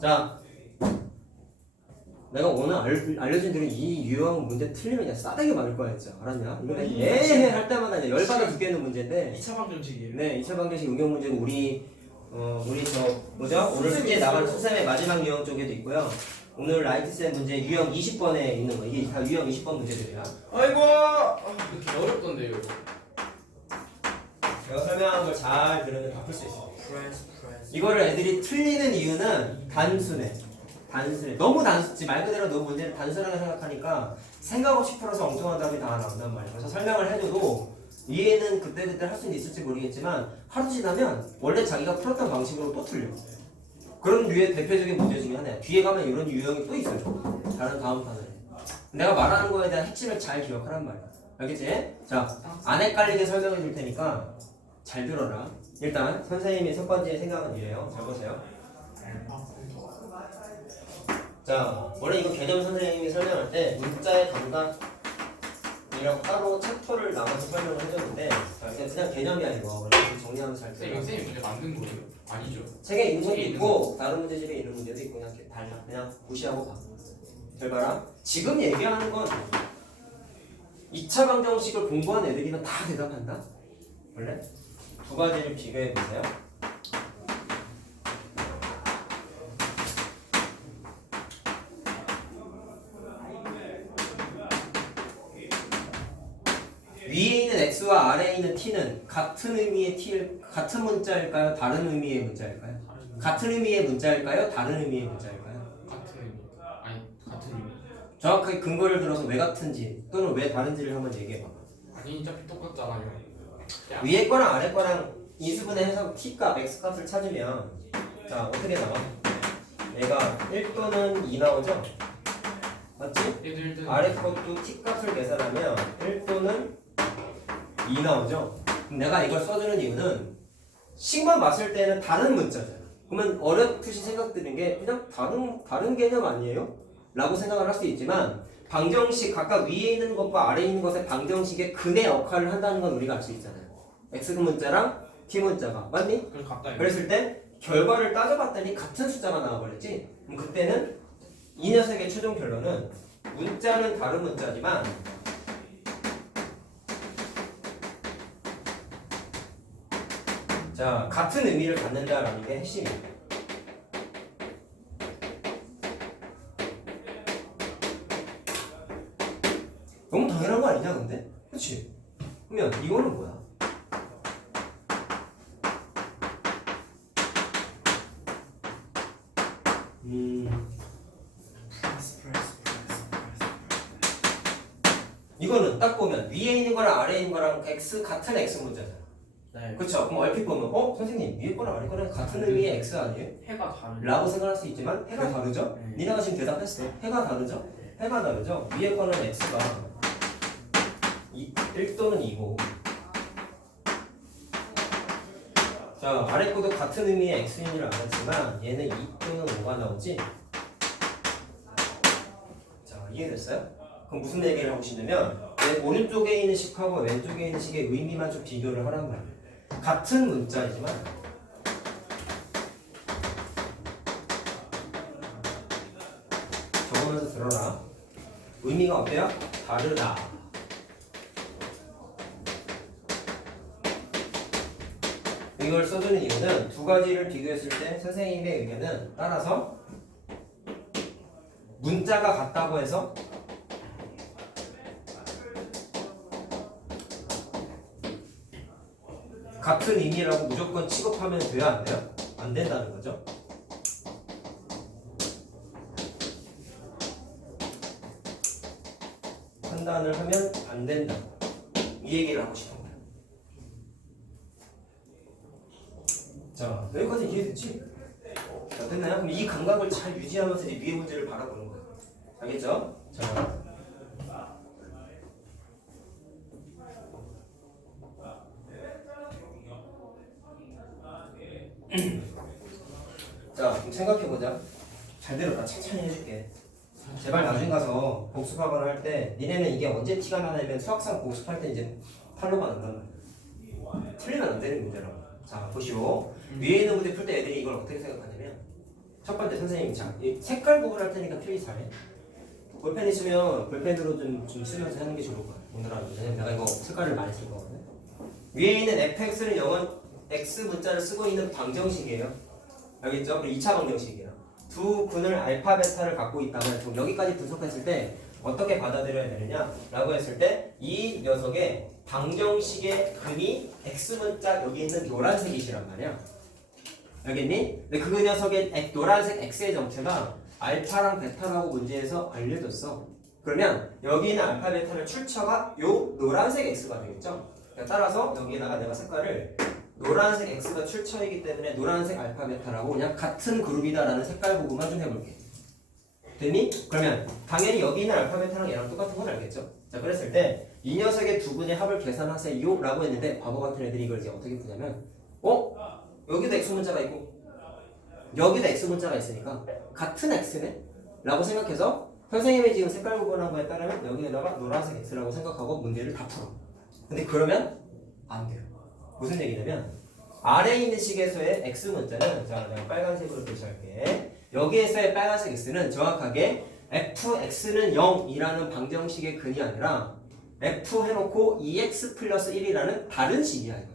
자, 내가 오늘 알려준 대로 이 유형 문제 틀리면 그냥 싸대기 맞을 거야 진짜. 알았냐? 이거 예해 할 때마다 이제 열받아 죽겠는 문제인데 2차 방정식이에요. 네, 2차 방정식 응용 문제는 우리 저 뭐죠? 오늘 숙제에 나가는 수쌤의 마지막 유형 쪽에도 있고요. 오늘 라이트쌤 문제 유형 20번에 있는 거. 이게 다 유형 20번 문제들이야. 아이고 이렇게 어렵던데요 이거. 제가 설명한 걸 잘 들으면 다 풀 수 있어. 프레스. 이거를 애들이 틀리는 이유는 단순해. 너무 단순지 말 그대로 너무 문제를 단순하게 생각하니까 생각 없이 풀어서 엉뚱한 답이 다 나온단 말이야. 그래서 설명을 해줘도 이해는 그때그때 할 수는 있을지 모르겠지만 하루 지나면 원래 자기가 풀었던 방식으로 또 틀려. 그런 류의 대표적인 문제 중에 하나야. 뒤에 가면 이런 유형이 또 있어요. 다른 다음 판에. 내가 말하는 거에 대한 핵심을 잘 기억하란 말이야. 알겠지? 자, 안 헷갈리게 설명해 줄 테니까 잘 들어라. 일단 선생님의 첫 번째 생각은 이래요. 잘 보세요. 자, 원래 이거 개념 선생님이 설명할 때 문자의 감각이라고 따로 챕터를 나눠서 설명을 해줬는데 자, 그냥 개념이야 이거. 정리하면서 잘 들어. 선생님 문제 만든 거예요? 아니죠. 책에 있는 것도 있고 다른 문제집에 있는 문제도 있고 그냥 달라. 그냥 무시하고 봐. 잘 봐라. 지금 얘기하는 건 2차 방정식을 공부한 애들이면 다 대답한다. 원래 두 가지를 비교해 보세요. 위에 있는 x와 아래에 있는 t는 같은 의미의 같은 문자일까요? 다른 의미의 문자일까요? 같은 의미의 문자일까요? 다른 의미의 문자일까요? 같은 의미. 아니 같은 의미. 정확하게 근거를 들어서 왜 같은지 또는 왜 다른지를 한번 얘기해 봐. 아니 어차피 똑같잖아요. 위에 거랑 아래 거랑 인수분해 해서 t 값, x 값을 찾으면 자 어떻게 나와? 얘가 1 또는 2 나오죠? 맞지? 아래 것도 t 값을 계산하면 1 또는 2 나오죠? 그럼 내가 이걸 써주는 이유는 식만 봤을 때는 다른 문자잖아. 그러면 어렴풋이 생각드는 게 그냥 다른 개념 아니에요? 라고 생각을 할 수 있지만 방정식 각각 위에 있는 것과 아래에 있는 것의 방정식의 근의 역할을 한다는 건 우리가 알 수 있잖아요. x 문자랑 t 문자가 맞니? 그래서 같다. 그랬을 때 결과를 따져봤더니 같은 숫자가 나와버렸지. 그럼 그때는 이 녀석의 최종 결론은 문자는 다른 문자지만 자 같은 의미를 갖는다라는 게 핵심입니다. 너무 당연한 거 아니냐 근데? 그치? 그러면 이거는 뭐야? 이거는 딱 보면 위에 있는 거랑 아래에 있는 거랑 x 같은 x 문자잖아. 네. 그쵸? 그럼 얼핏 보면 선생님 위에 거랑 아래 거랑 같은 의미의 x 아니에요? 해가 다른. 라고 생각할 수 있지만 해가 다르죠? 네. 니네가 지금 대답했어. 해가 다르죠? 해가 다르죠? 위에 거는 x가 1 또는 2고 자 아래 거도 같은 의미의 x인 줄 알았지만 얘는 2 또는 5가 나오지? 자 이해됐어요? 그럼 무슨 얘기를 하고 싶냐면 오른쪽에 있는 식하고 왼쪽에 있는 식의 의미만 좀 비교를 하란 말이에요. 같은 문자이지만 적으면서 들어라. 의미가 어때요? 다르다. 이걸 써주는 이유는 두 가지를 비교했을 때 선생님의 의견은 따라서 문자가 같다고 해서 같은 의미라고 무조건 취급하면 돼요? 안 돼요? 안 된다는 거죠. 판단을 하면 안 된다. 이 얘기를 하고 싶은 거예요. 자, 여기까지 이해됐지? 자, 됐나요? 그럼 이 감각을 잘 유지하면서 이제 위의 문제를 바라보는 거예요. 알겠죠? 자. 자, 그럼 생각해보자. 잘 들어라. 천천히 해줄게. 제발 나중에 가서 복습하거나 할 때 니네는 이게 언제 티가 나냐면 수학상 복습할 때 이제 탈로가 난단 말이야. 틀리면 안 되는 문제라고. 자, 보시오. 위에 있는 문제 풀 때 애들이 이걸 어떻게 생각하냐면 첫 번째 선생님 이 색깔 구분할 테니까 필기 잘해. 볼펜 있으면 볼펜으로 좀 쓰면서 하는 게 좋을 거야. 오늘 하루. 왜냐면 내가 이거 색깔을 많이 쓸 거거든. 위에 있는 fx는 0은 x 문자를 쓰고 있는 방정식이에요. 알겠죠? 그리고 2차 방정식이에요. 두 근을 알파 베타를 갖고 있다면 지금 여기까지 분석했을 때 어떻게 받아들여야 되느냐 라고 했을 때 이 녀석의 방정식의 근이 x 문자 여기 있는 노란색이시란 말이야. 알겠니? 근데 그 녀석의 노란색 x의 정체가 알파랑 베타라고 문제에서 알려줬어. 그러면 여기 있는 알파 베타의 출처가 요 노란색 x가 되겠죠? 따라서 여기에다가 내가 색깔을 노란색 x가 출처이기 때문에 노란색 알파 베타라고 그냥 같은 그룹이다라는 색깔 구분만 좀 해볼게. 됐니? 그러면 당연히 여기 있는 알파 베타랑 얘랑 똑같은 건 알겠죠? 자, 그랬을 때 이 녀석의 두 분의 합을 계산하세요 라고 했는데 바보 같은 애들이 이걸 이제 어떻게 푸냐면 여기도 x 문자가 있고 여기도 x 문자가 있으니까 같은 x네? 라고 생각해서 선생님이 지금 색깔 구분한 거에 따르면 여기에다가 노란색 x라고 생각하고 문제를 다 풀어. 근데 그러면 안 돼요. 무슨 얘기냐면 아래에 있는 식에서의 x 문자는 자 내가 빨간색으로 표시할게. 여기에서의 빨간색 x는 정확하게 fx는 0이라는 방정식의 근이 아니라 f 해놓고 2x 플러스 1이라는 다른 식이야 이거는.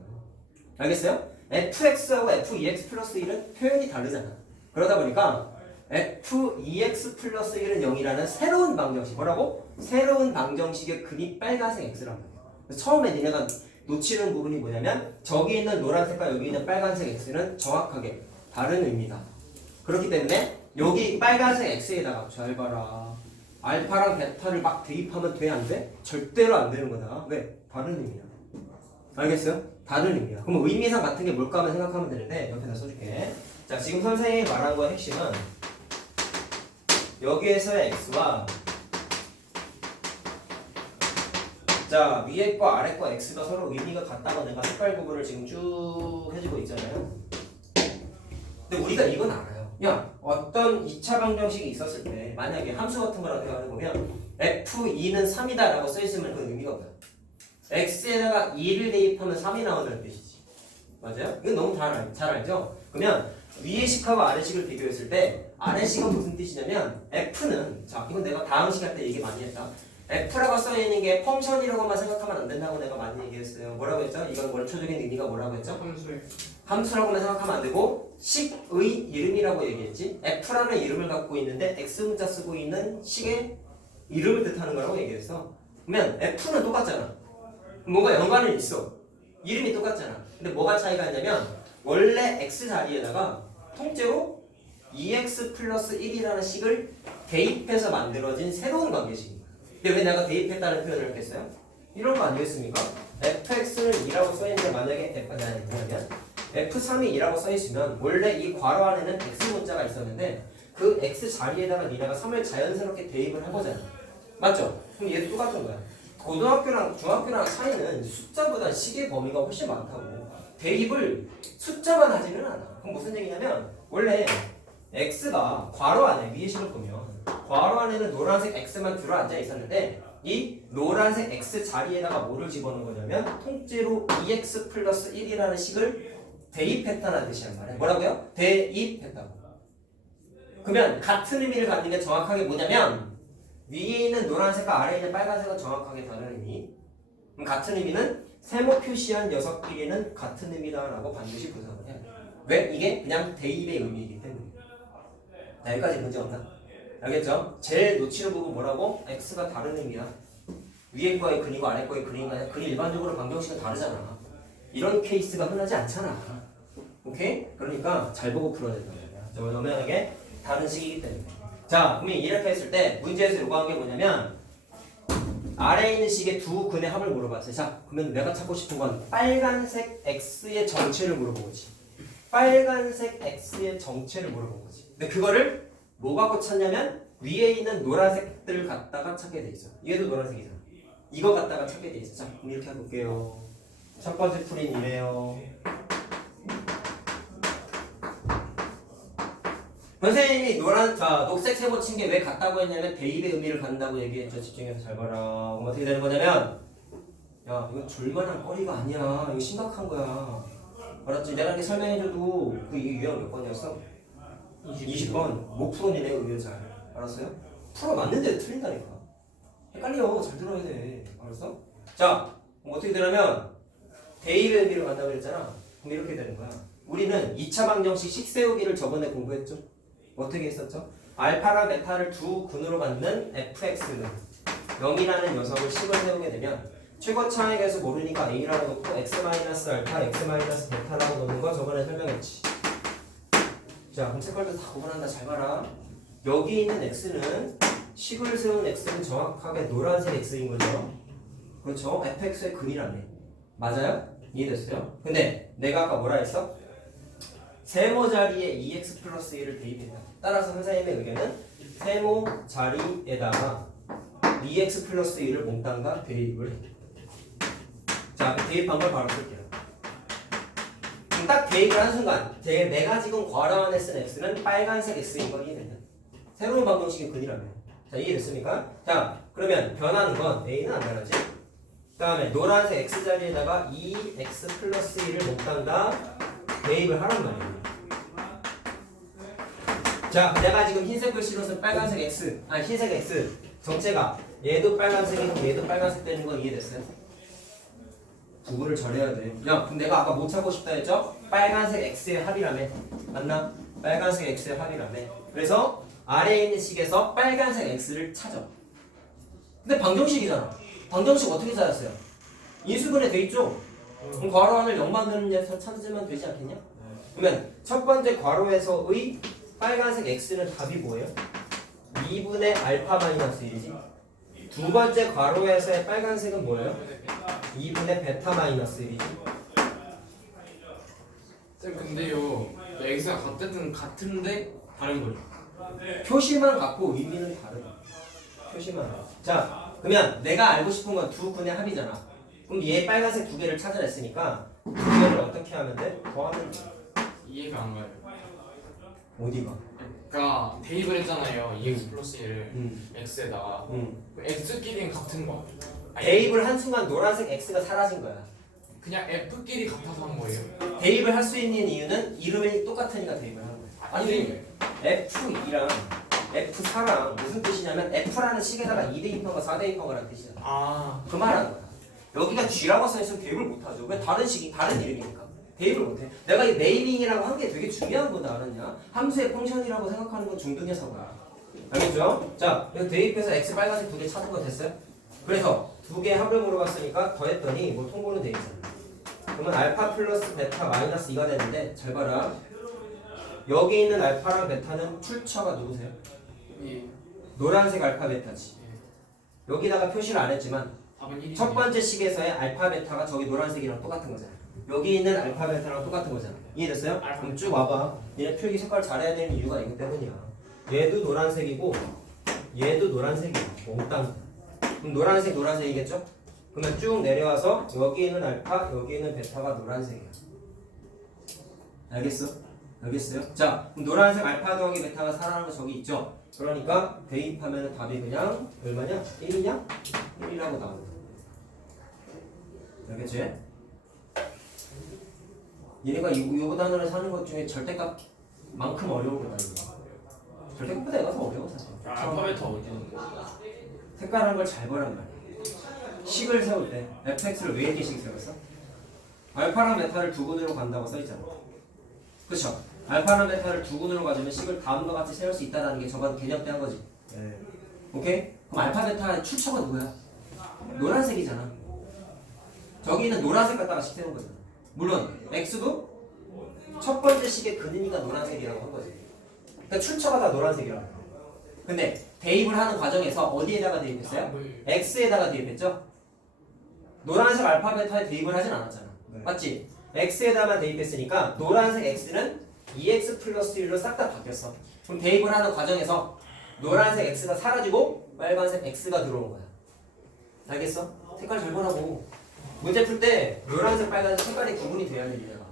알겠어요? fx하고 f2x 플러스 1은 표현이 다르잖아. 그러다 보니까 f2x 플러스 1은 0이라는 새로운 방정식. 뭐라고? 새로운 방정식의 근이 빨간색 x란 말이야. 그래서 처음에 니네가 놓치는 부분이 뭐냐면 저기 있는 노란색과 여기 있는 빨간색 x는 정확하게 다른 의미다. 그렇기 때문에 여기 빨간색 x에다가 잘 봐라. 알파랑 베타를 막 대입하면 돼? 안 돼? 절대로 안 되는 거다. 왜? 다른 의미야. 알겠어요? 다른 의미야. 그럼 의미상 같은 게 뭘까 하면 생각하면 되는데 옆에다 써줄게. 자, 지금 선생님이 말한 거의 핵심은 여기에서의 x와 자 위에 거 아래 거 x가 서로 의미가 같다고 내가 색깔 구분을 지금 쭉 해주고 있잖아요. 근데 우리가 이건 알아요. 야 어떤 2차 방정식이 있었을 때 만약에 함수 같은 거라고 생각해 보면 f2는 3이다 라고 써있으면 그 의미가 뭐야? x에다가 2를 대입하면 3이 나온다는 뜻이지. 맞아요? 이건 너무 잘 알죠? 그러면 위의 식하고 아래 식을 비교했을 때 아래 식은 무슨 뜻이냐면 f는 자 이건 내가 다음 시간 때 얘기 많이 했다. f라고 써있는 게 펑션이라고만 생각하면 안 된다고 내가 많이 얘기했어요. 뭐라고 했죠? 이건 원초적인 의미가 뭐라고 했죠? 함수라고만 생각하면 안 되고 식의 이름이라고 얘기했지. f라는 이름을 갖고 있는데 x 문자 쓰고 있는 식의 이름을 뜻하는 거라고 얘기했어. 그러면 f는 똑같잖아. 뭐가 연관은 있어. 이름이 똑같잖아. 근데 뭐가 차이가 있냐면 원래 x 자리에다가 통째로 2x 플러스 1이라는 식을 대입해서 만들어진 새로운 관계식입니다. 근데 왜 내가 대입했다는 표현을 했겠어요? 이런 거 아니겠습니까? fx는 2라고 써있는데 만약에 뭐냐면 f3이 2라고 써있으면 원래 이 괄호 안에는 x 문자가 있었는데 그 x 자리에다가 니네가 3을 자연스럽게 대입을 한 거잖아. 맞죠? 그럼 얘도 똑같은 거야. 고등학교랑 중학교랑 차이는 숫자보다 식의 범위가 훨씬 많다고. 대입을 숫자만 하지는 않아. 그럼 무슨 얘기냐면 원래 x가 괄호 안에 위의 식을 보면 괄호 안에는 노란색 x만 들어앉아 있었는데 이 노란색 x 자리에다가 뭐를 집어넣은 거냐면 통째로 2x 플러스 1이라는 식을 대입했다는 뜻이란 말이야. 뭐라고요? 대입했다고. 그러면 같은 의미를 갖는 게 정확하게 뭐냐면 위에 있는 노란색과 아래에 있는 빨간색은 정확하게 다른 의미. 그럼 같은 의미는 세모 표시한 녀석끼리는 같은 의미다라고 반드시 분석을 해야 돼. 왜? 이게 그냥 대입의 의미이기 때문에. 자, 여기까지 문제 없나? 알겠죠? 제일 놓치는 부분 뭐라고? x가 다른 의미야. 위에 거의 근이고 아래 거의 근이가 근이 일반적으로 방정식은 다르잖아. 이런 케이스가 흔하지 않잖아. 오케이? 그러니까 잘 보고 풀어야 된다. 엄연하게 다른 식이기 때문에. 자, 그러면 이렇게 했을 때 문제에서 요구한 게 뭐냐면 아래에 있는 식의 두 근의 합을 물어봤어요. 자, 그러면 내가 찾고 싶은 건 빨간색 x의 정체를 물어본 거지. 빨간색 x의 정체를 물어본 거지. 근데 그거를 뭐 갖고 찾냐면 위에 있는 노란색들을 갖다가 찾게 돼 있어. 얘도 노란색이잖아. 이거 갖다가 찾게 돼 있어. 자, 그럼 이렇게 해볼게요. 첫 번째 풀이는 이래요. 선생님이 녹색 세모 친 게 왜 같다고 했냐면 대입의 의미를 갖는다고 얘기했죠. 집중해서 잘 봐라. 그럼 어떻게 되는 거냐면 야 이건 줄만한 거리가 아니야. 이거 심각한 거야. 알았지? 내가 이렇게 설명해줘도 그 이게 유형 몇 번이었어? 20번 못 풀어내네 의외 잘 알았어요? 풀어놨는데 틀린다니까 헷갈려 잘 들어야 돼 알았어? 자 그럼 어떻게 되냐면 데이베이비로 간다고 그랬잖아 그럼 이렇게 되는 거야 우리는 2차 방정식 식세우기를 저번에 공부했죠? 어떻게 했었죠? 알파랑 베타를 두 근으로 갖는 fx는 0이라는 녀석을 식을 세우게 되면 최고 차액에서 모르니까 a라고 놓고 x-알파, x-베타라고 놓는 거 저번에 설명했지 자 그럼 색깔도 다 구분한다 잘 봐라 여기 있는 x는 식을 세운 x는 정확하게 노란색 x인 거죠 그렇죠? fx의 근이라며 맞아요? 이해됐어요? 근데 내가 아까 뭐라 했어? 세모 자리에 2x 플러스 1을 대입했다 따라서 선생님의 의견은 세모 자리에다가 2x 플러스 1을 몽땅 대입을 해 자 대입한 걸 바로 쓸게요 딱 대입을 한 순간 내가 지금 괄호 안에 쓴 x는 빨간색 x인 걸 이해된다 새로운 방정식의 근이라며 자 이해됐습니까? 자 그러면 변하는 건 a는 안 변하지 그 다음에 노란색 x자리에다가 2x 플러스 1을 몽땅 다 대입을 하란 말이에요 자 내가 지금 흰색 글씨로 쓴 빨간색 x 아니 흰색 x 전체가 얘도 빨간색이고 얘도 빨간색 되는 건 이해됐어요? 구분을 잘해야 돼. 야, 그럼 내가 아까 못 찾고 싶다 했죠? 빨간색 x의 합이라며. 맞나? 빨간색 x의 합이라며. 그래서 아래에 있는 식에서 빨간색 x를 찾아. 근데 방정식이잖아. 방정식 어떻게 찾았어요? 인수분해 돼 있죠? 그럼 괄호 안을 0 만드는 녀석 찾으면 되지 않겠냐? 그러면 첫 번째 괄호에서의 빨간색 x는 답이 뭐예요? 2분의 알파 마이너스 1이지. 두 번째 괄호에서의 빨간색은 뭐예요? 2분의 베타 마이너스 1이지. 쌤 근데요 x가 같은데 다른 거죠? 표시만 같고 의미는 다르다. 표시만. 자 그러면 내가 알고 싶은 건 두 근의 합이잖아. 그럼 얘 빨간색 두 개를 찾아냈으니까 두 개를 어떻게 하면 돼? 더하면 돼. 이해가 안 가요. 어디가? 그러니까 대입을 했잖아요. 2x 플러스 1을 x에다가 x끼리는 같은 거 아니, 대입을 한 순간 노란색 x가 사라진 거야. 그냥 f끼리 같아서 한 거예요. 대입을 할 수 있는 이유는 이름이 똑같으니까 대입을 하는 거야. 아니 F2랑 F4랑 무슨 뜻이냐면 F라는 식에다가 2 대입한 거 4 대입한 거라는 뜻이잖아. 아 그 말하는 거야. 여기가 G라고 써있으면 대입을 못하죠. 왜? 다른 식이 다른 이름이니까 대입을 못해. 내가 이 네이밍이라고 한 게 되게 중요한 거다 알았냐? 함수의 펑션이라고 생각하는 건 중등의 사고야. 알겠죠? 자, 그래서 대입해서 X 빨간색 두 개 찾은 거 됐어요? 그래서 두 개 합을 물어봤으니까 더했더니 뭐 통보는 돼 있잖아. 그러면 알파 플러스 베타 마이너스 2가 되는데 잘 봐라. 여기 있는 알파랑 베타는 출처가 누구세요? 예. 노란색 알파 베타지. 여기다가 표시를 안 했지만 답은 1이죠. 첫 번째 식에서의 알파 베타가 저기 노란색이랑 똑같은 거잖아. 여기 있는 알파 베타랑 똑같은 거잖아. 이해됐어요? 그럼 쭉 와봐. 얘네 필기 색깔 잘해야 되는 이유가 이것 때문이야. 얘도 노란색이고 얘도 노란색이야. 몽땅. 그럼 노란색 노란색이겠죠? 그러면 쭉 내려와서 여기 있는 알파 여기 있는 베타가 노란색이야. 알겠어? 알겠어요? 자 그럼 노란색 알파 더하기 베타가 살아나는 거 저기 있죠? 그러니까 대입하면 답이 그냥 얼마냐? 1이냐? 1이라고 나오는 거야. 알겠지? 얘네가 요 단어를 사는 것 중에 절대값만큼 어려운 거다 이거. 절대값보다 얘가 더 어려워 사실. 알파베타 어디 있는 거야? 색깔하는 걸 잘 보란 말이야. 식을 세울 때 fx를 왜 이렇게 식 세웠어? 알파랑 베타를 두 군으로 간다고 써있잖아. 그쵸? 알파랑 베타를 두 군으로 가지면 식을 다음과 같이 세울 수 있다는 게 저번 개념 때 한 거지. 네. 오케이? 그럼 알파 베타의 출처가 누구야? 노란색이잖아. 저기는 노란색 갖다가 식 세운 거잖아. 물론 x도 첫 번째 식의 근이니까 노란색이라고 한 거지. 그러니까 출처가 다 노란색이라고. 근데 대입을 하는 과정에서 어디에다가 대입했어요? x에다가 대입했죠? 노란색 알파 베타에 대입을 하진 않았잖아. 네. 맞지? x에다만 대입했으니까 노란색 x는 2x 플러스 1로 싹 다 바뀌었어. 그럼 대입을 하는 과정에서 노란색 x가 사라지고 빨간색 x가 들어온 거야. 알겠어? 색깔 잘 보라고. 문제 풀 때 노란색 빨간색 색깔이 구분이 돼야 돼 니네가.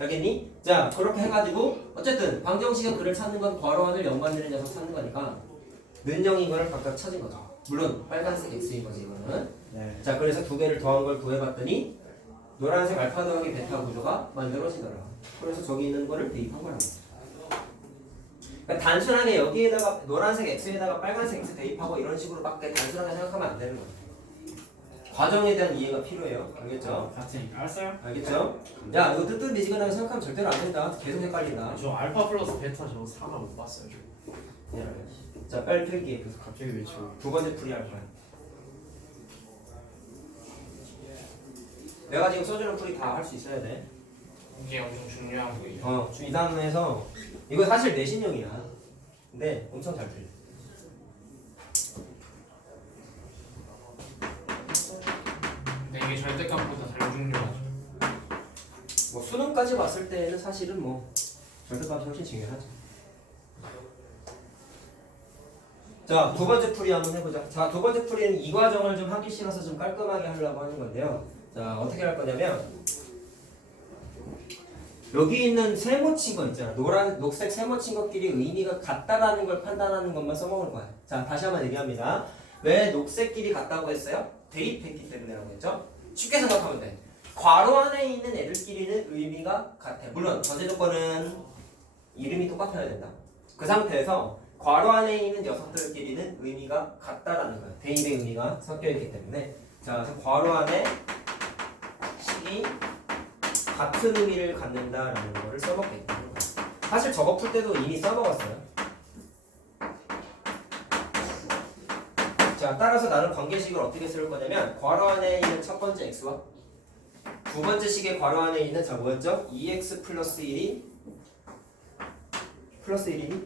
알겠니? 자 그렇게 해가지고 어쨌든 방정식의 글을 찾는 건 괄호안을 0 만드는 녀석 찾는 거니까 는영인 거를 각각 찾은 거죠. 물론 빨간색 x인 거지 이거는. 네. 자 그래서 두 개를 더한 걸 구해봤더니 노란색 알파 더하기 베타 구조가 만들어지더라. 그래서 저기 있는 거를 대입한 거라고. 그러니까 단순하게 여기에다가 노란색 x에다가 빨간색 x 대입하고 이런 식으로밖에 단순하게 생각하면 안 되는 거예요. 과정에 대한 이해가 필요해요. 알겠죠? 같은 알았어요? 알겠죠? 야 이거 뜨뜻미지근하게 생각하면 절대로 안 된다. 계속 헷갈린다. 저 알파 플러스 베타 저 4가 못 봤어요. 자 빨리 필기해. 그래서 갑자기 왜 저? 두 번째 풀이 할 거야. 내가 지금 써주는 풀이 다 할 수 있어야 돼. 이게 엄청 중요한 거예요. 이 단원에서 이거 사실 내신형이야. 근데 엄청 잘 풀려. 근데 이게 절대값보다 잘 중요하죠. 뭐 수능까지 봤을 때는 사실은 뭐 절대값이 훨씬 중요하죠. 자, 두 번째 풀이 한번 해보자. 자, 두 번째 풀이는 이 과정을 좀 하기 싫어서 좀 깔끔하게 하려고 하는 건데요. 자, 어떻게 할 거냐면 여기 있는 세모친 거 있잖아. 노란, 녹색 세모친 것끼리 의미가 같다라는 걸 판단하는 것만 써먹을 거야. 자, 다시 한번 얘기합니다. 왜 녹색끼리 같다고 했어요? 대입했기 때문에라고 했죠. 쉽게 생각하면 돼. 괄호 안에 있는 애들끼리는 의미가 같아. 물론 전제 조건은 이름이 똑같아야 된다. 그 상태에서 괄호 안에 있는 녀석들끼리는 의미가 같다라는 거야. 대입의 의미가 섞여 있기 때문에. 자, 그래서 괄호 안에 식이 같은 의미를 갖는다라는 거를 써먹겠다. 사실 저거 풀 때도 이미 써먹었어요. 자, 따라서 나는 관계식을 어떻게 쓸 거냐면 괄호 안에 있는 첫 번째 x와 두 번째 식의 괄호 안에 있는 자 뭐였죠? 2x 플러스 1이 플러스 1이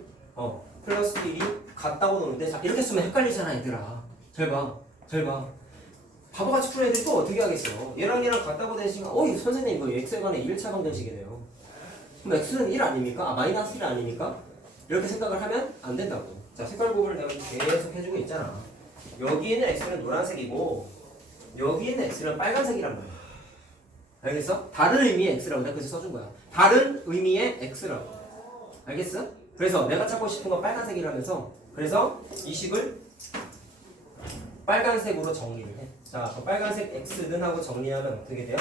플러스 1이 같다고 노는데 자 이렇게 쓰면 헷갈리잖아 얘들아. 잘 봐. 바보같이 푸는 애들이 또 어떻게 하겠어. 얘랑 같다고 되시니까 선생님 이거 x에 관해 1차 방정식이네요. 그럼 x는 1 아닙니까? 마이너스 1 아닙니까? 이렇게 생각을 하면 안 된다고. 자 색깔 구분을 내가 계속 해주고 있잖아. 여기 있는 x는 노란색이고 여기 있는 x는 빨간색이란 말이야. 알겠어? 다른 의미의 x라고 내가 그래서 써준 거야. 다른 의미의 x라고. 알겠어? 그래서 내가 찾고 싶은 건 빨간색이라면서 그래서 이 식을 빨간색으로 정리를 해. 자, 빨간색 x는 하고 정리하면 어떻게 돼요?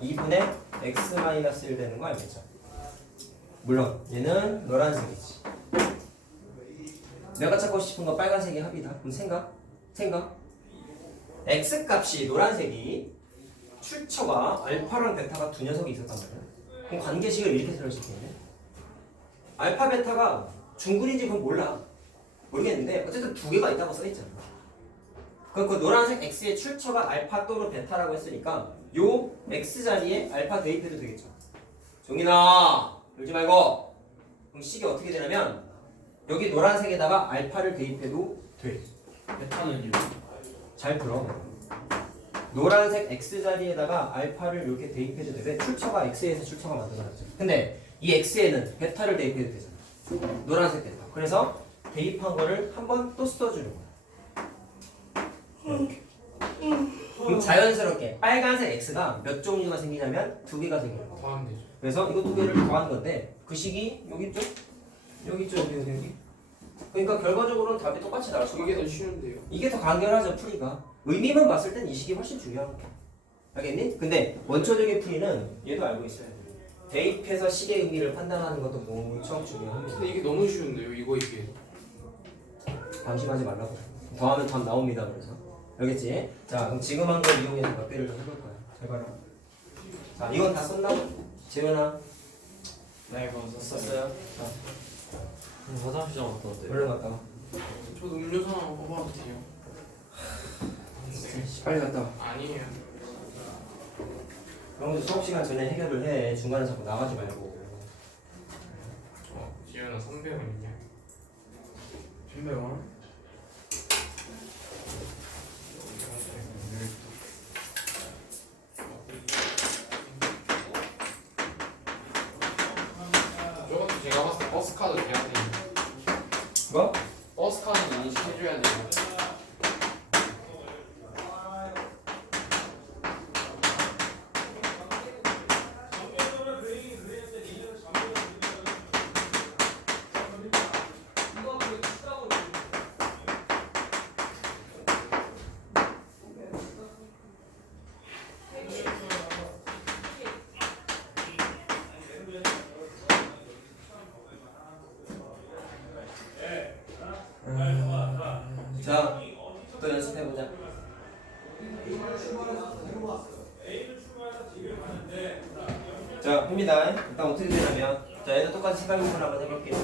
2분의 x-1 되는 거 알겠죠? 물론 얘는 노란색이지. 내가 찾고 싶은 건 빨간색이 합이다. 그럼 생각. x 값이 노란색이 출처가 알파랑 베타가 두 녀석이 있었단 말이야. 그럼 관계식을 이렇게 쓸 수 있겠네. 알파 베타가 중근인지 그건 모르겠는데 어쨌든 두 개가 있다고 써있잖아. 그 노란색 x의 출처가 알파 또는 베타라고 했으니까 요 x 자리에 알파 대입해도 되겠죠. 종인아 울지 말고. 그럼 식이 어떻게 되냐면 여기 노란색에다가 알파를 대입해도 돼. 베타는요? 잘 들어. 노란색 x 자리에다가 알파를 이렇게 대입해도 되는데 출처가 x에서 출처가 만들어졌죠. 근데 이 x에는 베타를 대입해도 되잖아. 노란색 베타. 그래서 대입한 거를 한 번 또 써주는 거야. 그럼 자연스럽게 빨간색 x가 몇 종류가 생기냐면 두 개가 생겨요. 더하면 되죠. 그래서 이거 두 개를 더한 건데 그 식이 여기 있죠? 여기. 그러니까 결과적으로는 답이 똑같이 나올 수가 이게 없어. 더 쉬운데요. 이게 더 간결하죠 풀이가. 의미만 봤을 땐 이 식이 훨씬 중요한 거야. 알겠니? 근데 원초적인 풀이는 얘도 알고 있어야 돼. 대입해서 식의 의미를 판단하는 것도 엄청 중요합니다. 근데 이게 너무 쉬운데요. 이게. 방심하지 말라고. 더하면 답 나옵니다. 그래서 알겠지? 자 그럼 지금 한 걸 이용해서 몇 개를 좀 해볼 거야. 잘 봐라. 자 이건 다 썼나? 재현아 나 이거 썼어요? 자 화장실 좀 갔다 왔대. 얼른 갔다 와. 저도 음료수 하나 뽑아도 돼요? 빨리 갔다 와. 아니에요. 그런 거 수업 시간 전에 해결을 해. 중간에 자꾸 나가지 말고. 지현아 300원이냐? 100원? 저것도 제가 봤을 때 버스카드 돼야 돼요. 뭐? 버스카드는 인식해줘야 돼요. 봅니다. 일단 어떻게 되냐면 자 얘도 똑같이 색깔 구분 한번 해볼게요.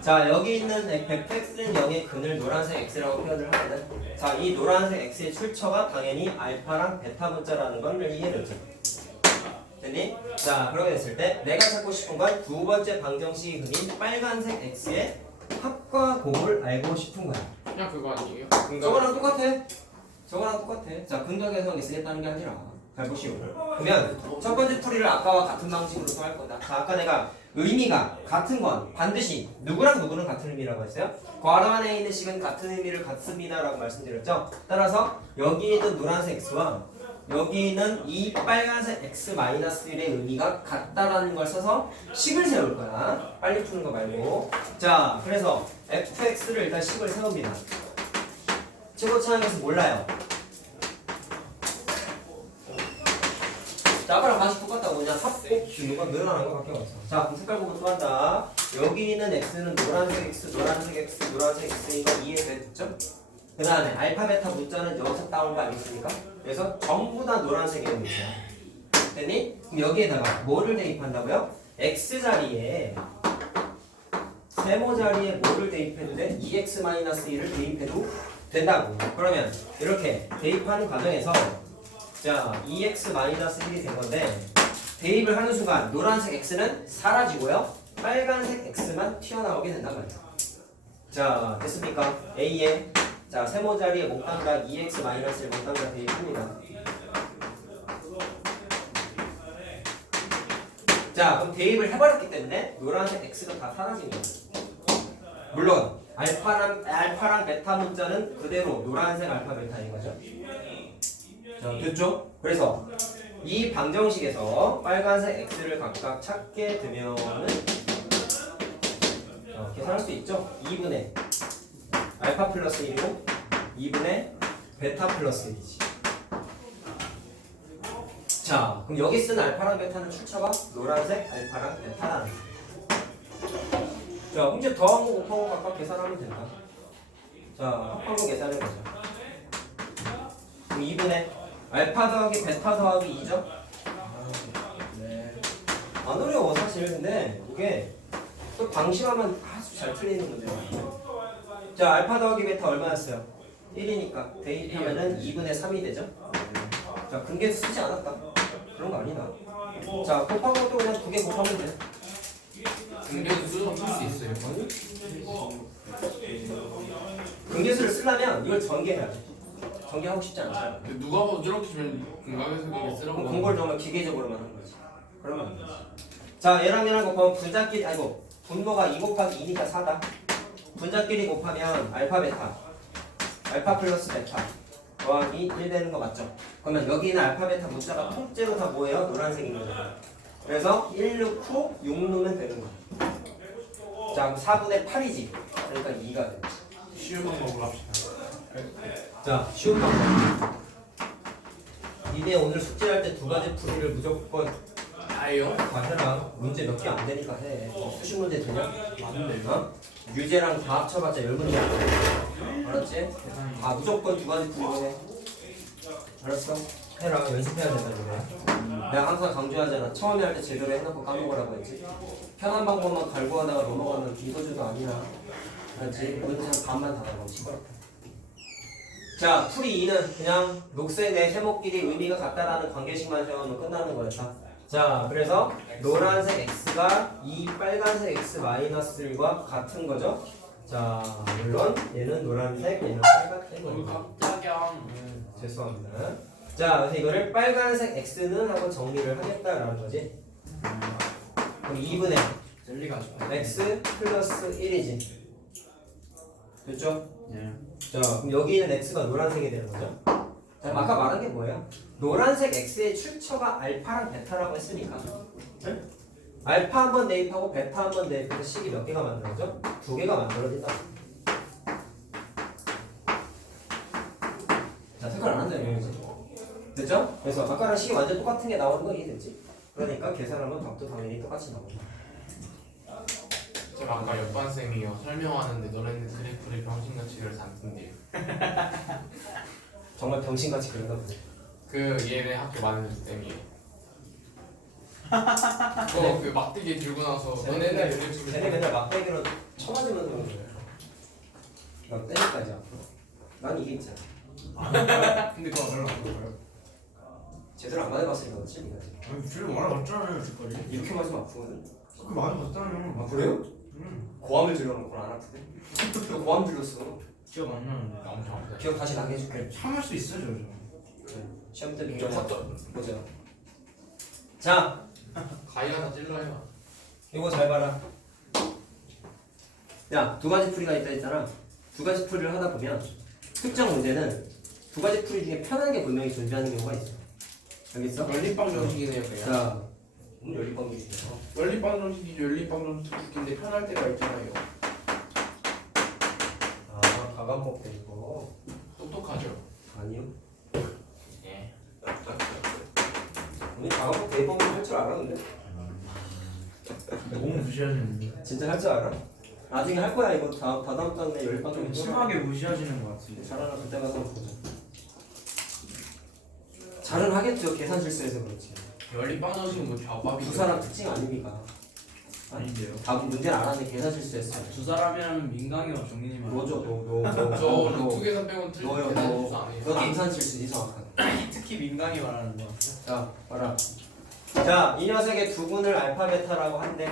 자 여기 있는 fx는 0의 근을 노란색 x라고 표현을 하거든. 자 이 노란색 x의 출처가 당연히 알파랑 베타 문자라는 걸 이해했죠. 됐니? 자 그렇게 됐을 때 내가 찾고 싶은 건 두 번째 방정식이 그린 빨간색 x의 합과 곱을 알고 싶은 거야. 그냥 그거 아니에요? 저거랑 똑같아. 저거랑 똑같아. 자 근각에서 쓰겠다는 게 아니라 잘 보시오. 그러면 첫 번째 풀이를 아까와 같은 방식으로 또 할 거다. 자 아까 내가 의미가 같은 건 반드시 누구랑 누구는 같은 의미라고 했어요. 괄호 안에 있는 식은 같은 의미를 갖습니다라고 말씀드렸죠. 따라서 여기 있는 노란색 x와 여기 있는 이 빨간색 x-1의 의미가 같다라는 걸 써서 식을 세울 거야. 빨리 푸는 거 말고. 자 그래서 fx를 일단 식을 세웁니다. 최고 차항에서 몰라요. 자, 아까랑 다시 똑같다고 그냥 합곡 누가 늘어나는 거 밖에 없어. 자, 그럼 색깔 보고 또 한다. 여기 있는 x는 노란색 x, 노란색 x, 노란색 x인 거 이해됐죠? 그 다음에 알파, 베타 문자는 여기서 따온 거 아니겠습니까? 그래서 전부 다 노란색의 문자야. 됐니? 그럼 여기에다가 뭐를 대입한다고요? x 자리에 세모 자리에 뭐를 대입해도 돼? 2x-1을 대입해도 된다고. 그러면 이렇게 대입하는 과정에서 자 2x-1이 된 건데 대입을 하는 순간 노란색 x는 사라지고요 빨간색 x만 튀어나오게 된단 말이야. 자 됐습니까? A에 자 세모 자리에 몽땅다 2x-를 몽땅다 대입합니다. 자 그럼 대입을 해버렸기 때문에 노란색 x가 다 사라진 거야. 물론 알파랑 베타 문자는 그대로 노란색 알파 베타인 거죠. 자, 됐죠? 그래서 이 방정식에서 빨간색 x를 각각 찾게 되면은 계산할 수 있죠? 2분의 알파 플러스 1이고 2분의 베타 플러스 1이지. 자, 그럼 여기 쓴 알파랑 베타는 출처가 노란색 알파랑 베타라는 거예요. 자, 문제 더한 거 곱한 거 각각 계산하면 된다. 자, 합한 거 계산해 보자. 그럼 2분의 알파 더하기 베타 더하기 2죠? 네. 안 어려워 사실. 근데 이게 또 방심하면 아주 잘 틀리는 문제가 많아요. 자, 알파 더하기 베타 얼마였어요? 1이니까 대입하면은 2분의 3이 되죠? 자, 근계수 쓰지 않았다. 그런 거 아니다. 자, 곱한 것도 그냥 2개 곱하면 돼. 근데도 수정 풀수 있어요. 근계수를 쓰려면 이걸 전개해야 돼. 전개하고 싶지 않잖아. 누가 봐도 저렇게 주면 공각에서 그게 쓰라고 그럼 공부를 정말 기계적으로만 하는 거지. 그러면 안 되지. 자, 얘랑 얘랑 곱하면 분자끼리, 아이고, 분모가 2 곱하기 2니까 4다. 분자끼리 곱하면 알파 베타, 알파 플러스 베타 더하기 1 되는 거 맞죠? 그러면 여기 있는 알파 베타 문자가 통째로 다 뭐예요? 노란색인 거죠. 그래서 1 넣고 6 넣으면 되는 거야. 자, 그럼 4분의 8이지. 그러니까 2가 돼. 쉬운 방법으로 합시다. 자, 쉬운 방법. 니네 오늘 숙제할 때 2가지 풀이를 무조건 아요? 다 해라. 문제 몇 개 안 되니까 해. 수식 문제 되냐? 맞는데. 어? 유제랑 다 합쳐봤자 10문제 안 돼. 알았지? 다 무조건 2가지 풀이로 해. 알았어? 해라. 연습해야 된다는 거야. 내가 항상 강조하잖아. 처음에 할 때 제대로 해놓고 까먹으라고 했지. 편한 방법만 갈구하다가 넘어가면 비서주도 아니야. 알았지? 문제 한 반만 다 나가고 시끄럽다. 자, 풀이 2는 그냥 녹색의 세모끼리 의미가 같다라는 관계식만 세우면 끝나는 거였다. 자, 그래서 노란색 x가 이 빨간색 x-1과 같은 거죠. 자, 물론 얘는 노란색, 얘는 빨간색 거니까. 깜짝이야. 죄송합니다. 자, 그래서 이거를 빨간색 x는 하고 정리를 하겠다라는 거지. 그럼 2분의 젤리가 좋아. x 플러스 1이지. 됐죠? 네. 자, 그럼 여기 있는 x가 노란색이 되는 거죠. 자, 아까 말한 게 뭐예요? 노란색 x의 출처가 알파랑 베타라고 했으니까. 네? 알파 한번 대입하고 베타 한번 대입해서 식이 몇 개가 만들어져? 2개가 만들어진다. 자, 색깔 안 한다는 얘기지. 됐죠? 그래서 아까랑 식이 완전 똑같은 게 나오는 거 이해됐지? 그러니까 계산하면 답도 당연히 똑같이 나온다. 제가 아까 옆반쌤이요 설명하는데 너네는 그래프를 병신같이 그려서 안 뜬대요. 정말 병신같이 그런가 보네. 그 얘네 학교 많은 쌤이에요. 그 막대기 들고 나서 쟤네 맨날 너네들 쟤네 쟤네 맨날 막대기로 쳐맞으면서 그런 거야. 나 때릴까 이제 앞으로. 난 이게 있잖아. 근데 그거 별로 안 좋아요. 제대로 안 맞아봤으니까 그렇지 니가. 아니 주로 말아봤잖아요 지금까지. 이렇게 맞으면 아프거든. 그렇게 많이 봤잖아요. 아 그래요? 고함을 들여놓고 안 아프대. 너 고함 들렸어. 기억 안 나는데. 너무 잘한다. 기억 다시 나게 해줄게. 아니, 참을 수 있어요 저. 그래. 시험 때 이거 민정 컸죠? 보자. 자, 가위가 다 찔러요. 이거 잘 봐라. 야, 두 가지 풀이가 있다 했잖아. 두 가지 풀이를 하다 보면 특정 문제는 두 가지 풀이 중에 편한 게 분명히 존재하는 경우가 있어. 알겠어? 연립방 정식이네요 그냥. 자, 연립방정식이야. 연립방 정식이 연립방 정식인데 편할 때가 있잖아요. 아, 가감목 되고 똑똑하죠? 아니요. 예. 우리 가감목 대법을 할 줄 알아 근데? 너무 무시하시는데. 진짜 할 줄 알아? 나중에 할 거야 이거 다다음 달에 좀 연립방정식. 심하게 무시하시는 것 같은데. 잘하나 그때 가서 한번 보자. 잘은 하겠죠. 계산 실수해서 그렇지. 연립방 정식은 뭐 좌밥이. 두 사람 특징 아닙니까? 아닌데요. 답은 문제를 안 하는데 계산 실수했어요. 두 사람이라면 민강이와 정민이만. 너죠, 너. 저 루트 계산 빼고는 틀린 너요, 계산 너. 실수 안 해요. 넌 암산 실수지 정확하게. 특히 민강이 말하는 거. 자, 봐라. 자, 이 녀석의 두 군을 알파 베타라고 한대.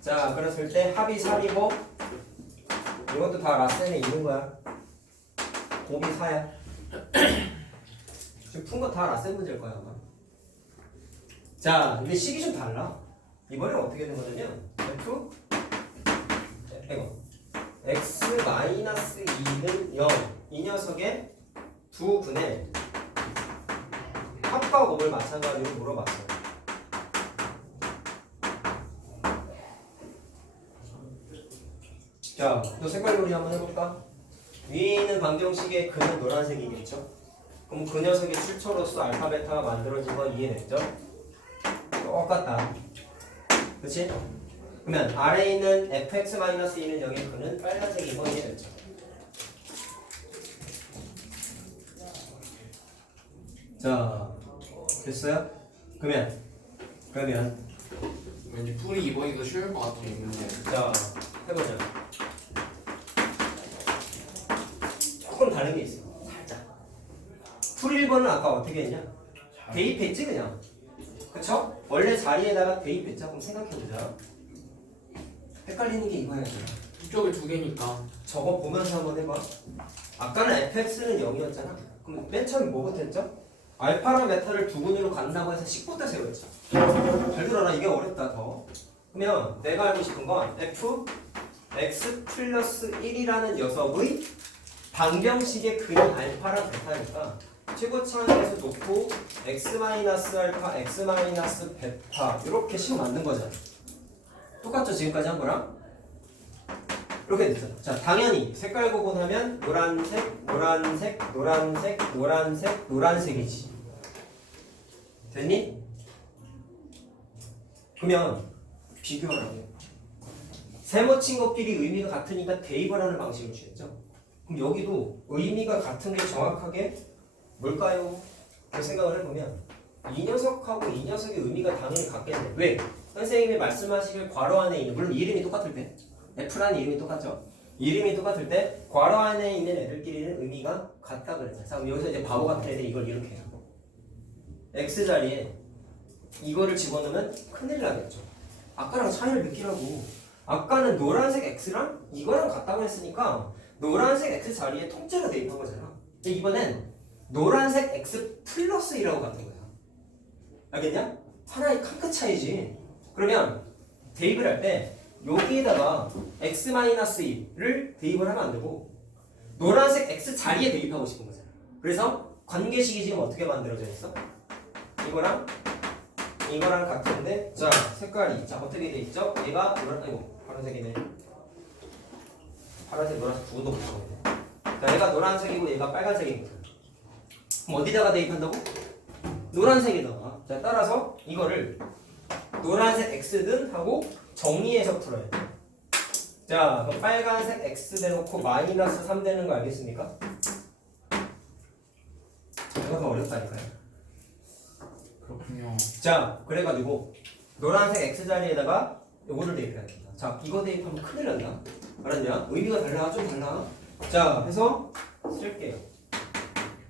자, 그랬을 때 합이 3이고 이것도 다 라센에 있는 거야. 곱이 4야. 지금 푼 거 다 라센 문제일 거야 아마. 자, 근데 식이 좀 달라. 이번에 어떻게 된 거냐면 F 이거 x-2는 0. 이 녀석의 두 군에 합과 곱을 마찬가지로 물어봤어요. 자, 또 색깔 요리 한번 해볼까? 위에 있는 방정식의 근은 노란색이겠죠? 그럼 그 녀석의 출처로서 알파 베타가 만들어진 건 이해됐죠? 똑같다. 그치? 그러면 아래에 있는 fx-2는 0의 근은 빨간색인 건 이해됐죠? 자, 됐어요? 그러면 왠지 풀이 이번이 더 쉬울 것 같은 있는데. 자, 해보자. 조금 다른 게 있어. 살짝. 풀 1번은 아까 어떻게 했냐? 대입했지 그냥. 그쵸? 원래 자리에다가 대입했자. 그럼 생각해보자. 헷갈리는 게 이거야. 이쪽에 두 개니까. 저거 보면서 한번 해봐. 아까는 fx는 0이었잖아. 그럼 맨 처음에 뭐부터 했죠? 알파랑 베타를 두 군으로 간다고 해서 10부터 세웠지. 잘 들어라. 이게 어렵다 더. 그러면 내가 알고 싶은 건 f x 플러스 1이라는 녀석의 방정식의 근이 알파랑 베타니까 최고차항에서 놓고 x 마이너스 알파, x 마이너스 베타 이렇게 식 만든 거잖아. 똑같죠 지금까지 한 거랑? 이렇게 됐잖아. 자, 당연히 색깔 구분하면 노란색, 노란색, 노란색, 노란색, 노란색이지. 됐니? 그러면 비교하라고. 세모 친구끼리 의미가 같으니까 대입을 하는 방식을 취했죠. 그럼 여기도 의미가 같은 게 정확하게 뭘까요? 그 생각을 해보면 이 녀석하고 이 녀석의 의미가 당연히 같겠네. 왜? 선생님이 말씀하시길 괄호 안에 있는, 물론 이름이 똑같을 때 F라는 이름이 똑같죠. 이름이 똑같을 때 괄호 안에 있는 애들끼리는 의미가 같다 그랬잖아. 자, 그럼 여기서 이제 바보 같은 애들이 이걸 이렇게 해요. X 자리에 이거를 집어넣으면 큰일 나겠죠. 아까랑 차이를 느끼라고. 아까는 노란색 X랑 이거랑 같다고 했으니까 노란색 X 자리에 통째로 대입한 거잖아. 근데 이번엔 노란색 X 플러스 1하고 같은 거야. 알겠냐? 하나의 한 끗 차이지. 그러면 대입을 할 때 여기에다가 x-2를 대입을 하면 안 되고 노란색 x 자리에 대입하고 싶은 거잖아. 그래서 관계식이 지금 어떻게 만들어져 있어? 이거랑 같은데, 자 색깔이 자 어떻게 돼 있죠? 얘가 파란색이네. 파란색, 노란색 두 군도 붙여있네. 자, 얘가 노란색이고 얘가 빨간색이거든. 그럼 어디다가 대입한다고? 노란색에다가. 자, 따라서 이거를 노란색 x든 하고 정리해서 풀어야 돼. 자, 그럼 빨간색 x 대놓고 마이너스 3 되는 거 알겠습니까? 이거 더 어렵다니까요. 그렇군요. 자, 그래가지고 노란색 x 자리에다가 요거를 대입해야 된다. 자, 이거 대입하면 큰일 난다. 알았냐? 의미가 달라, 좀 달라. 자, 해서 쓸게요.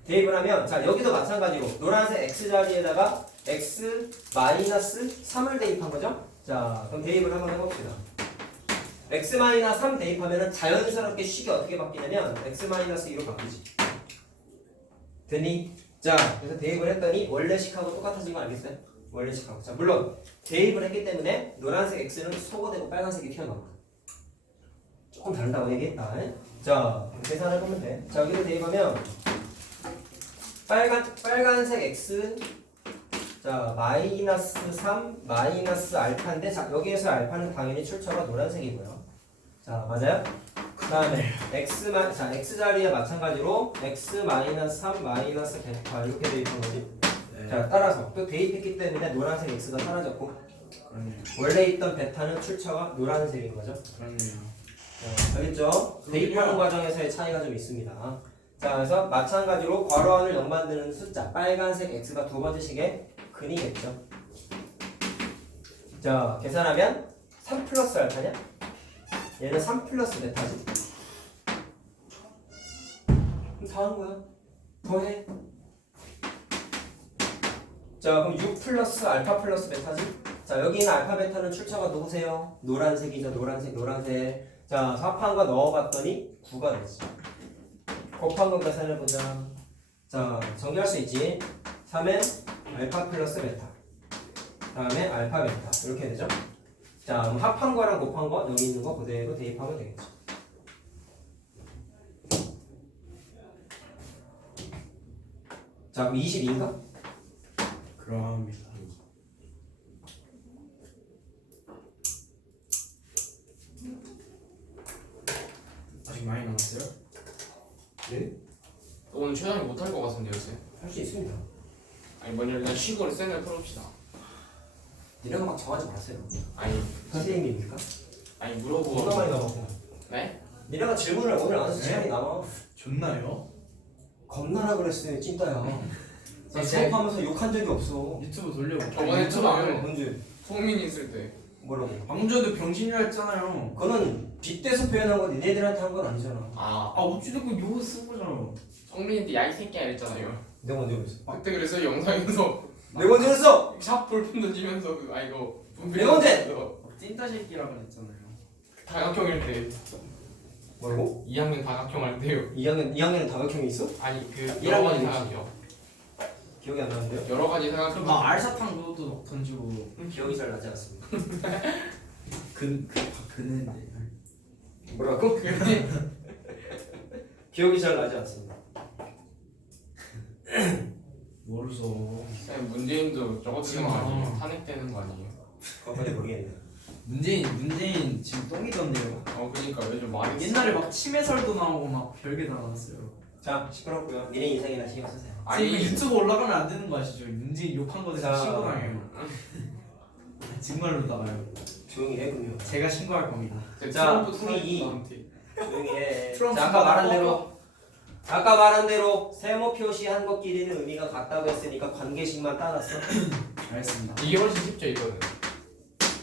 대입을 하면, 자, 여기도 마찬가지로 노란색 x 자리에다가 x 마이너스 3을 대입한 거죠? 자, 그럼 대입을 한번 해봅시다. x 마이너스 3 대입하면은 자연스럽게 식이 어떻게 바뀌냐면 x 마이너스 2로 바뀌지. 되니? 자, 그래서 대입을 했더니 원래 식하고 똑같아진 거 알겠어요? 원래 식하고. 자, 물론 대입을 했기 때문에 노란색 x는 소거되고 빨간색이 튀어나와. 조금 다른다고 얘기했다. 자, 계산해 보면 돼. 자, 여기를 대입하면 빨간색 x 자 마이너스 3 마이너스 알파인데 자 여기에서 알파는 당연히 출처가 노란색이고요. 자 맞아요? 그 다음에 x 자리에 마찬가지로 x 마이너스 3 마이너스 베타 이렇게 대입한 거지. 네. 자 따라서 또 대입했기 때문에 노란색 x가 사라졌고 그렇네요. 원래 있던 베타는 출처가 노란색인 거죠. 그렇네요. 알겠죠? 대입하는 과정에서의 차이가 좀 있습니다. 자, 그래서 마찬가지로 괄호 안을 0 만드는 숫자 빨간색 x가 두 번째 식의 근이겠죠. 자, 계산하면 3 플러스 알파냐? 얘는 3 플러스 베타지. 그럼 다 하는 거야. 더해. 자, 그럼 6 플러스 알파 플러스 베타지. 자, 여기 있는 알파 베타는 출처가 누구세요? 노란색이죠. 노란색. 자, 합한 거 넣어봤더니 9가 되지. 곱한 거 계산해보자. 자, 정리할 수 있지. 3은 알파 플러스 베타. 다음에 알파 베타. 이렇게 되죠. 자, 그럼 합한 거랑 곱한 거 여기 있는 거 그대로 대입하면 되겠죠. 자, 그럼 22인가? 그러합니다. 아직 많이 남았어요? 네. 오늘 최장이 못할 것 같은데요, 쌤? 할 수 있습니다. 아니 먼저 일단 식으로 쌤을 풀읍시다. 이런 거 막 정하지 마세요. 아니 선생님입니까? 아니 겁나 물어보고. 많이 남았구나. 네? 니네가 질문을 오늘 안 해서 시간이 남아. 좋나요? 겁나라 그랬어요, 찐따야. 나 네. 수업하면서 욕한 적이 없어. 유튜브 돌려볼게요. 저번에 했잖아요. 언제? 성민이 있을 때. 뭐라고? 방금 전에도 병신이라 했잖아요. 그거는 빗대서 표현한 거 니네들한테 한 건 아니잖아. 아 어찌됐건 욕을 쓴 거잖아요. 성민이한테 야이 새끼야 이랬잖아요. 내가 언제 그랬어? 그때 그래서 영상에서 내가 언제 그랬어? 샵 볼품 던지면서 아 이거 내가 언제? 찐따 새끼라 그랬잖아요. 다각형일 때 뭐라고? 2학년 다각형 할 때요. 2학년은 다각형이 있어? 아니 그 1학년 여러 가지 이지. 사각형. 기억이 안 나는데요? 여러 가지 사각형. 그럼 막 알사탕 그것도 던지고 기억이 잘 나지 않습니다. 그는데 뭐라고? 기억이 잘 나지 않습니다. 모르서 쌤 문재인도 저거 하지 되는 거 마. 아니에요? 탄핵되는 거 아니에요? 그거까지 모르겠네. 문재인 지금 똥이던데요. 그러니까 요즘 말이 옛날에 막 치매설도 나오고 막 별게 다 나왔어요. 자, 시끄럽고요. 미래 인생이나 신경 쓰세요. 아니 아니 유튜브 올라가면 안 되는 거 아시죠? 문재인 욕한 거 자. 대해서 신고당해요. 정말로 나가요. 조용히 해, 그러면. 제가 신고할 겁니다. 자, 트럼프 풀이. 나한테. 조용히 해. 트럼프 자, 아까 말한 대로 세모 표시한 것끼리는 의미가 같다고 했으니까 관계식만 따랐어. 알겠습니다. 이게 훨씬 쉽죠 이거는.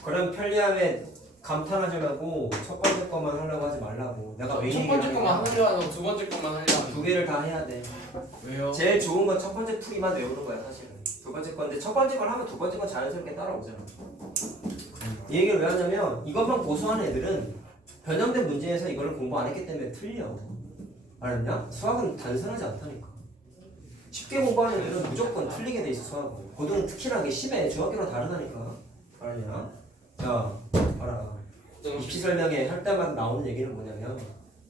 그럼 편리함에 감탄하지 말고 첫 번째 것만 하려고 하지 말라고. 내가 왜 첫 번째 얘기를 것만 하냐. 하려 하고 두 번째 것만 하려 하고. 두 개를 다 해야 돼. 왜요? 제일 좋은 건 첫 번째 풀이만 외우는 거야 사실은. 두 번째 건데 첫 번째 걸 하면 두 번째 건 자연스럽게 따라오잖아. 이 얘기를 왜 하냐면 이것만 고수하는 애들은 변형된 문제에서 이걸 공부 안 했기 때문에 틀려. 알았냐? 수학은 단순하지 않다니까. 쉽게 공부하는 애들은 무조건 틀리게 돼 있어 수학은. 고등은 특히나 게 심해. 중학교랑 다르다니까. 알았냐? 자, 봐라. 입시 설명회 할 때마다 나오는 얘기는 뭐냐면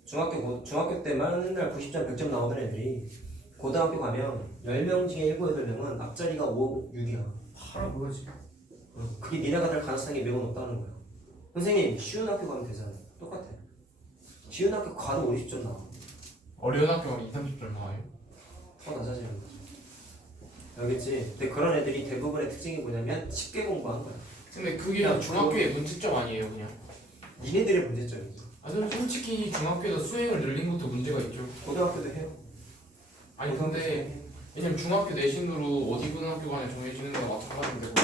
중학교 때만 맨날 90점, 100점 나오던 애들이 고등학교 가면 10명 중에 7, 8명은 앞자리가 5, 6이야. 팔아 보여지. 그게 니네가 될 가능성이 매우 높다는 거야. 선생님, 쉬운 학교 가면 되잖아. 똑같아. 쉬운 학교 가도 50점 나와. 어려운 학교가 2, 30점 나와요. 더 낮아지는 거지. 알겠지? 근데 그런 애들이 대부분의 특징이 뭐냐면 쉽게 공부한 거야. 근데 그게 야, 중학교의 문제점 아니에요 그냥. 니네들의 문제점이지. 저는 솔직히 중학교에서 수행을 늘린 것도 문제가 있죠. 고등학교도 해요. 아니 근데 왜냐면 중학교 내신으로 어디 고등학교 간에 정해지는 거랑 마찬가지인데 그거.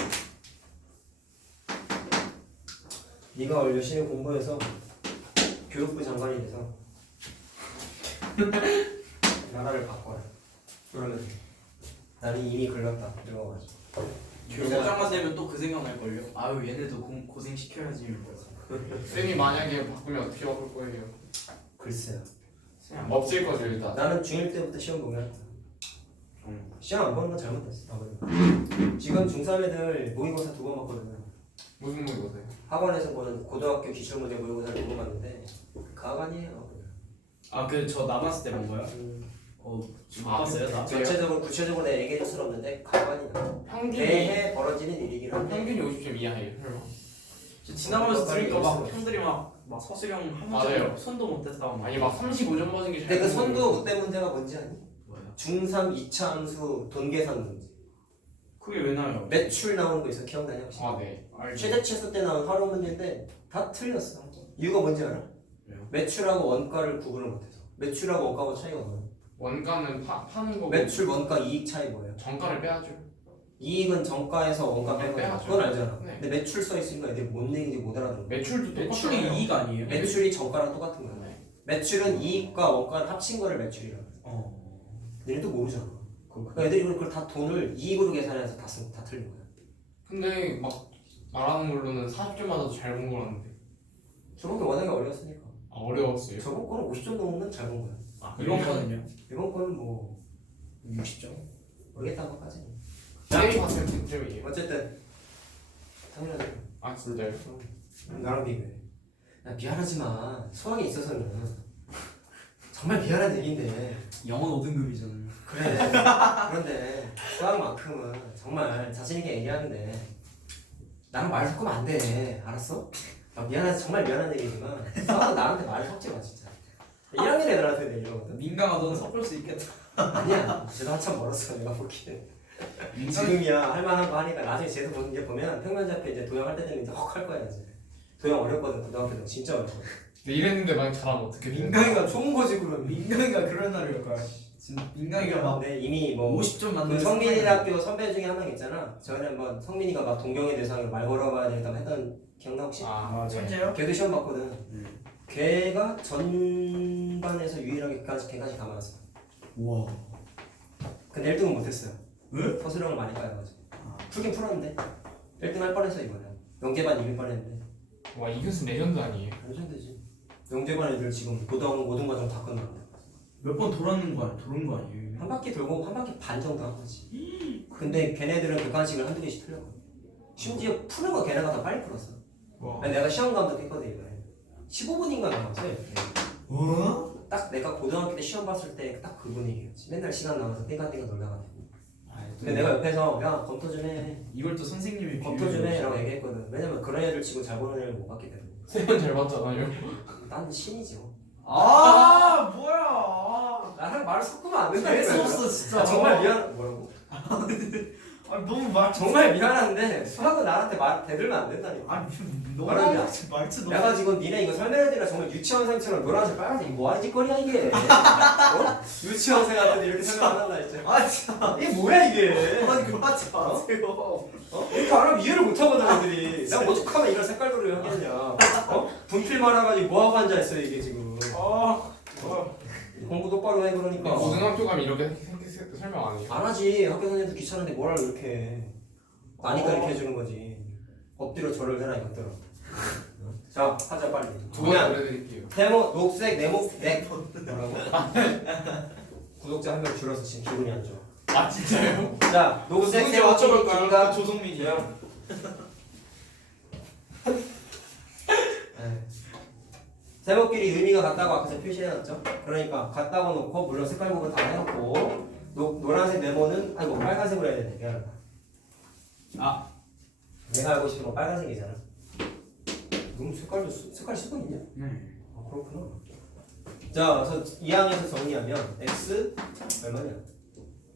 네가 오늘 열심히 공부해서 교육부 장관이 돼서 나라를 바꿔라. 그러면 나는 이미 글렀다. 늙어가지고. 교장만 되면 또 그 생각 날걸요? 아유 얘네도 고생 시켜야지. 쌤이 만약에 바꾸면 어떻게 바꿀 거예요? 글쎄요. 없을 거죠 일단. 나는 중1 때부터 시험 보게 했다. 시험 안 보는 건 잘못했어. 아무래도. 지금 중3 애들 모의고사 2번 봤거든요. 무슨 모의고사요? 학원에서 보는 고등학교 기출문제 모의고사를 2번 봤는데 가관이에요. 아 그 저 남았을 때 본 거야? 못 봤어요 나? 전체적으로 구체적으로 내가 얘기할 수는 없는데 가관이 나. 평균이 매해 벌어지는 일이긴 한데 평균이 50점 이하예요. 설마. 저 지나가면서 들으니까 막 있어. 형들이 막 서수령 한 맞아요. 문제 손도 못 댔다 막. 아니 막 35점 맞은 게 근데 그 잘 선도 그때 문제가 뭔지 아니? 뭐야? 중3 2차 함수 돈 계산 문제. 그게 왜 나요? 매출 나오는 거 있어 기억나냐 혹시? 아 네. 최대 최소 때 나온 활용 문제인데 다 틀렸어. 이유가 뭔지 알아? 왜요? 매출하고 원가를 구분을 못해서. 매출하고 원가하고 차이가 뭐야? 원가는 파는 거고 매출 원가 이익 차이 뭐예요? 정가를 빼야죠. 이익은 정가에서 원가 빼고 빼야죠. 그건 알잖아. 네. 근데 매출 써 있으니까 애들이 뭔 얘기인지 못 알아들어. 매출도 매출이 똑같아요. 이익 아니에요? 매출이 정가랑 똑같은 거야. 네. 매출은 이익과 원가를 합친 거를 매출이라 그래. 얘네도 모르잖아. 그러니까 애들이 그걸 다 돈을 이익으로 계산해서 다 틀린 거야. 근데 막 말하는 걸로는 40점 맞아도 잘 본 거라는데. 저번 게 워낙에 어려웠으니까. 아 어려웠어요. 저번 거는 50점 넘으면 잘 본 거야. 아 이번 거는요? 이번 거는 뭐 60점? 모르겠다는 것까지. 쌤이 봤을 때 100점이에요. 어쨌든 당연하지. 아 진짜요? 나랑 비교해. 야 미안하지만 수학이 있어서는 정말 미안한 얘기인데 영어 5등급이잖아요. 그래. 그런데 수학만큼은 정말 자신 있게 얘기하는데 나랑 말 섞으면 안 돼. 알았어? 미안하지 정말 미안한 얘기지만 수학은 나한테 말을 섞지 마 진짜. 1학년 애들한테 내 이러거든. 민강아 넌 섞을 수 있겠다. 아니야. 쟤도 한참 멀었어 내가 보기엔. 지금이야 할만한 거 하니까 나중에 쟤도 보는 게 보면 평면좌표 이제 도형할 때 되면 이제 헉 할 거야 이제. 도형 어렵거든 고등학교 때 진짜 어렵거든. 근데 이랬는데 만약 잘하면 어떻게 돼요? 민강이가 좋은 거지 그러면. 민강이가 그런 날을 올 거야. 지금 민강이가 막 근데 이미 뭐 50점 그 맞는 성민이학교 선배 중에 한 명 있잖아. 저번에 한번 성민이가 막 동경의 대상으로 말 걸어봐야 되겠다고 했던 기억나 혹시? 아 네. 천재요? 걔도 시험 봤거든. 걔가 전반에서 유일하게 걔까지 다 맞았어. 우와. 근데 1등은 못했어요. 왜? 서술형을 많이 까여가지고. 아. 풀긴 풀었는데 1등 할 뻔했어 이번에. 영재반 이길 뻔했는데. 와 이 교수 레전드 아니에요? 완전 되지. 영재반 애들 지금 모든 과정 다 끝났는데. 몇 번 돌았는 거 아니야? 도는 거 아니에요? 한 바퀴 돌고 한 바퀴 반 정도 한 거지. 근데 걔네들은 객관식을 한두 개씩 틀렸거든. 심지어 푸는 거 걔네가 다 빨리 풀었어. 와. 아니, 내가 시험 감독했거든 이번에. 15분인가 남았어요. 어? 딱 내가 고등학교 때 시험 봤을 때 딱 그 분위기였지. 맨날 시간 남아서 땡간땡간 놀다가. 근데 내가 옆에서 야 검토 좀 해. 이걸 또 선생님이 검토 좀 해. 라고 얘기했거든. 왜냐면 그런 애들 치고 잘 보는 애를 못 봤기 때문에. 쌤은 잘 봤잖아요. 난 신이죠. 아 뭐야? 나랑 말을 섞으면 안 된다. 재수 없어 진짜. 아, 정말 미안. 뭐라고? 아 너무 말 정말 미안한데 수학은 나한테 말 대들면 안 된다니까. 아니 너무 말하냐? 말투 너무. 내가 지금 니네 이거 설명해드리라 정말 유치원생처럼 노란색 빨간색 뭐 하는 짓거리야 이게. 어? 유치원생한테 이렇게 설명 안 한다 진짜. 아 진짜. 이게 뭐야 이게. 아니 그러지 마세요. 어? 이렇게 안 하면 이해를 못하거든 애들이. 내가 오죽하면 이런 색깔도를 하겠냐. 어? 분필 말아가지고 뭐하고 앉아있어 이게 지금. 공부 똑바로 해 그러니까. 고등학교 가면 이렇게 설명 안 해요. 안 하지. 학교 선생님도 귀찮은데 뭘 이렇게 해. 나니까 이렇게 해주는 거지. 엎드려 절을 해라 이것들아. 자 하자 빨리. 두번 보내드릴게요. 세모 녹색 네모 넥 뭐라고? 구독자 한 명 줄어서 지금 기분이 안 좋아. 아 진짜요? 자 녹색 누군지 세모 맞춰볼까요? 길이가 조성민이요. 세모끼리 의미가 같다고 아까 제가 표시해놨죠? 그러니까 같다고 놓고 물론 색깔 구분 다 해놓고 노란색 네모는 아이고 빨간색으로 해야 되네. 미안하다. 아 내가 알고 싶은 건 빨간색이잖아. 너무 색깔이 수가 있냐? 네. 아 그렇구나. 자 그래서 2항에서 정리하면 x 얼마냐?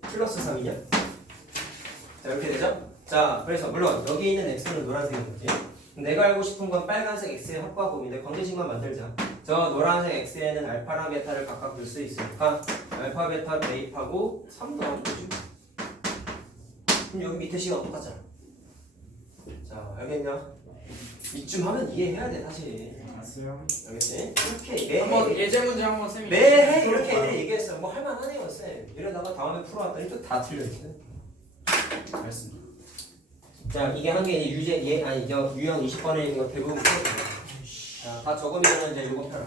플러스 3이냐? 자 이렇게 되죠? 자 그래서 물론 여기 있는 x는 노란색이겠지. 내가 알고 싶은 건 빨간색 x의 합과 곱인데 관계식만 만들자. 저 노란색 x에는 알파랑 베타를 각각 둘 수 있으니까 알파 베타 대입하고 3 더하면 되지. 그럼 여기 밑에 식은 똑같잖아. 자 알겠냐? 이쯤 하면 이해해야 돼 사실. 알았어요. 알겠지? 이렇게 한번 예제 문제 한번 쌤이 매해 이렇게 얘기했어. 뭐 할만하네요 쌤. 이러다가 다음에 풀어왔더니 또 다 틀려있어. 알겠습니다. 자 이게 한 개 유제 얘 아니 저 유형 20번에 있는 거 대부분 풀어줘요. 자, 다 적으면 이제 요거 펴라.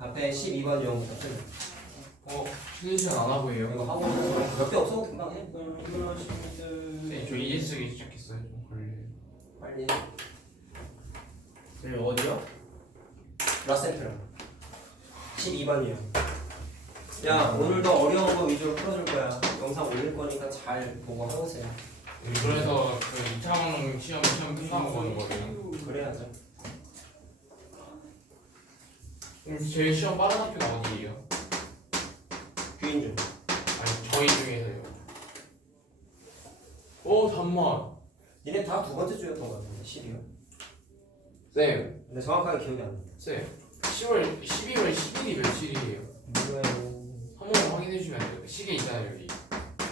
앞에 12번 유형부터 풀려. 휴대시간 안 하고 해요. 이거 하고 몇 개 없어도 금방 해. 쌤, 저 이제 쓰기 시작했어요. 좀 걸려요. 빨리. 네, 어디요? 라센트라. 12번이요. 야 오늘도 어려운 거 위주로 풀어줄 거야. 영상 올릴 거니까 잘 보고 하세요. 그래서 그 2차원 시험 끝나고 보는 거예요. 그래야죠. 제일 시험 빠른 학교가 어디예요? 귀인중. 아니 저희 중에서요. 오 잠만. 니네 다 두 번째 주였던 거 같은데 12월. 쌤, 근데 정확하게 기억이 안 나. 쌤. 10월 12월 10일이 며칠이에요? 뭐예요? 한 번만 확인해 주시면 안 돼요? 시계 있잖아요 여기.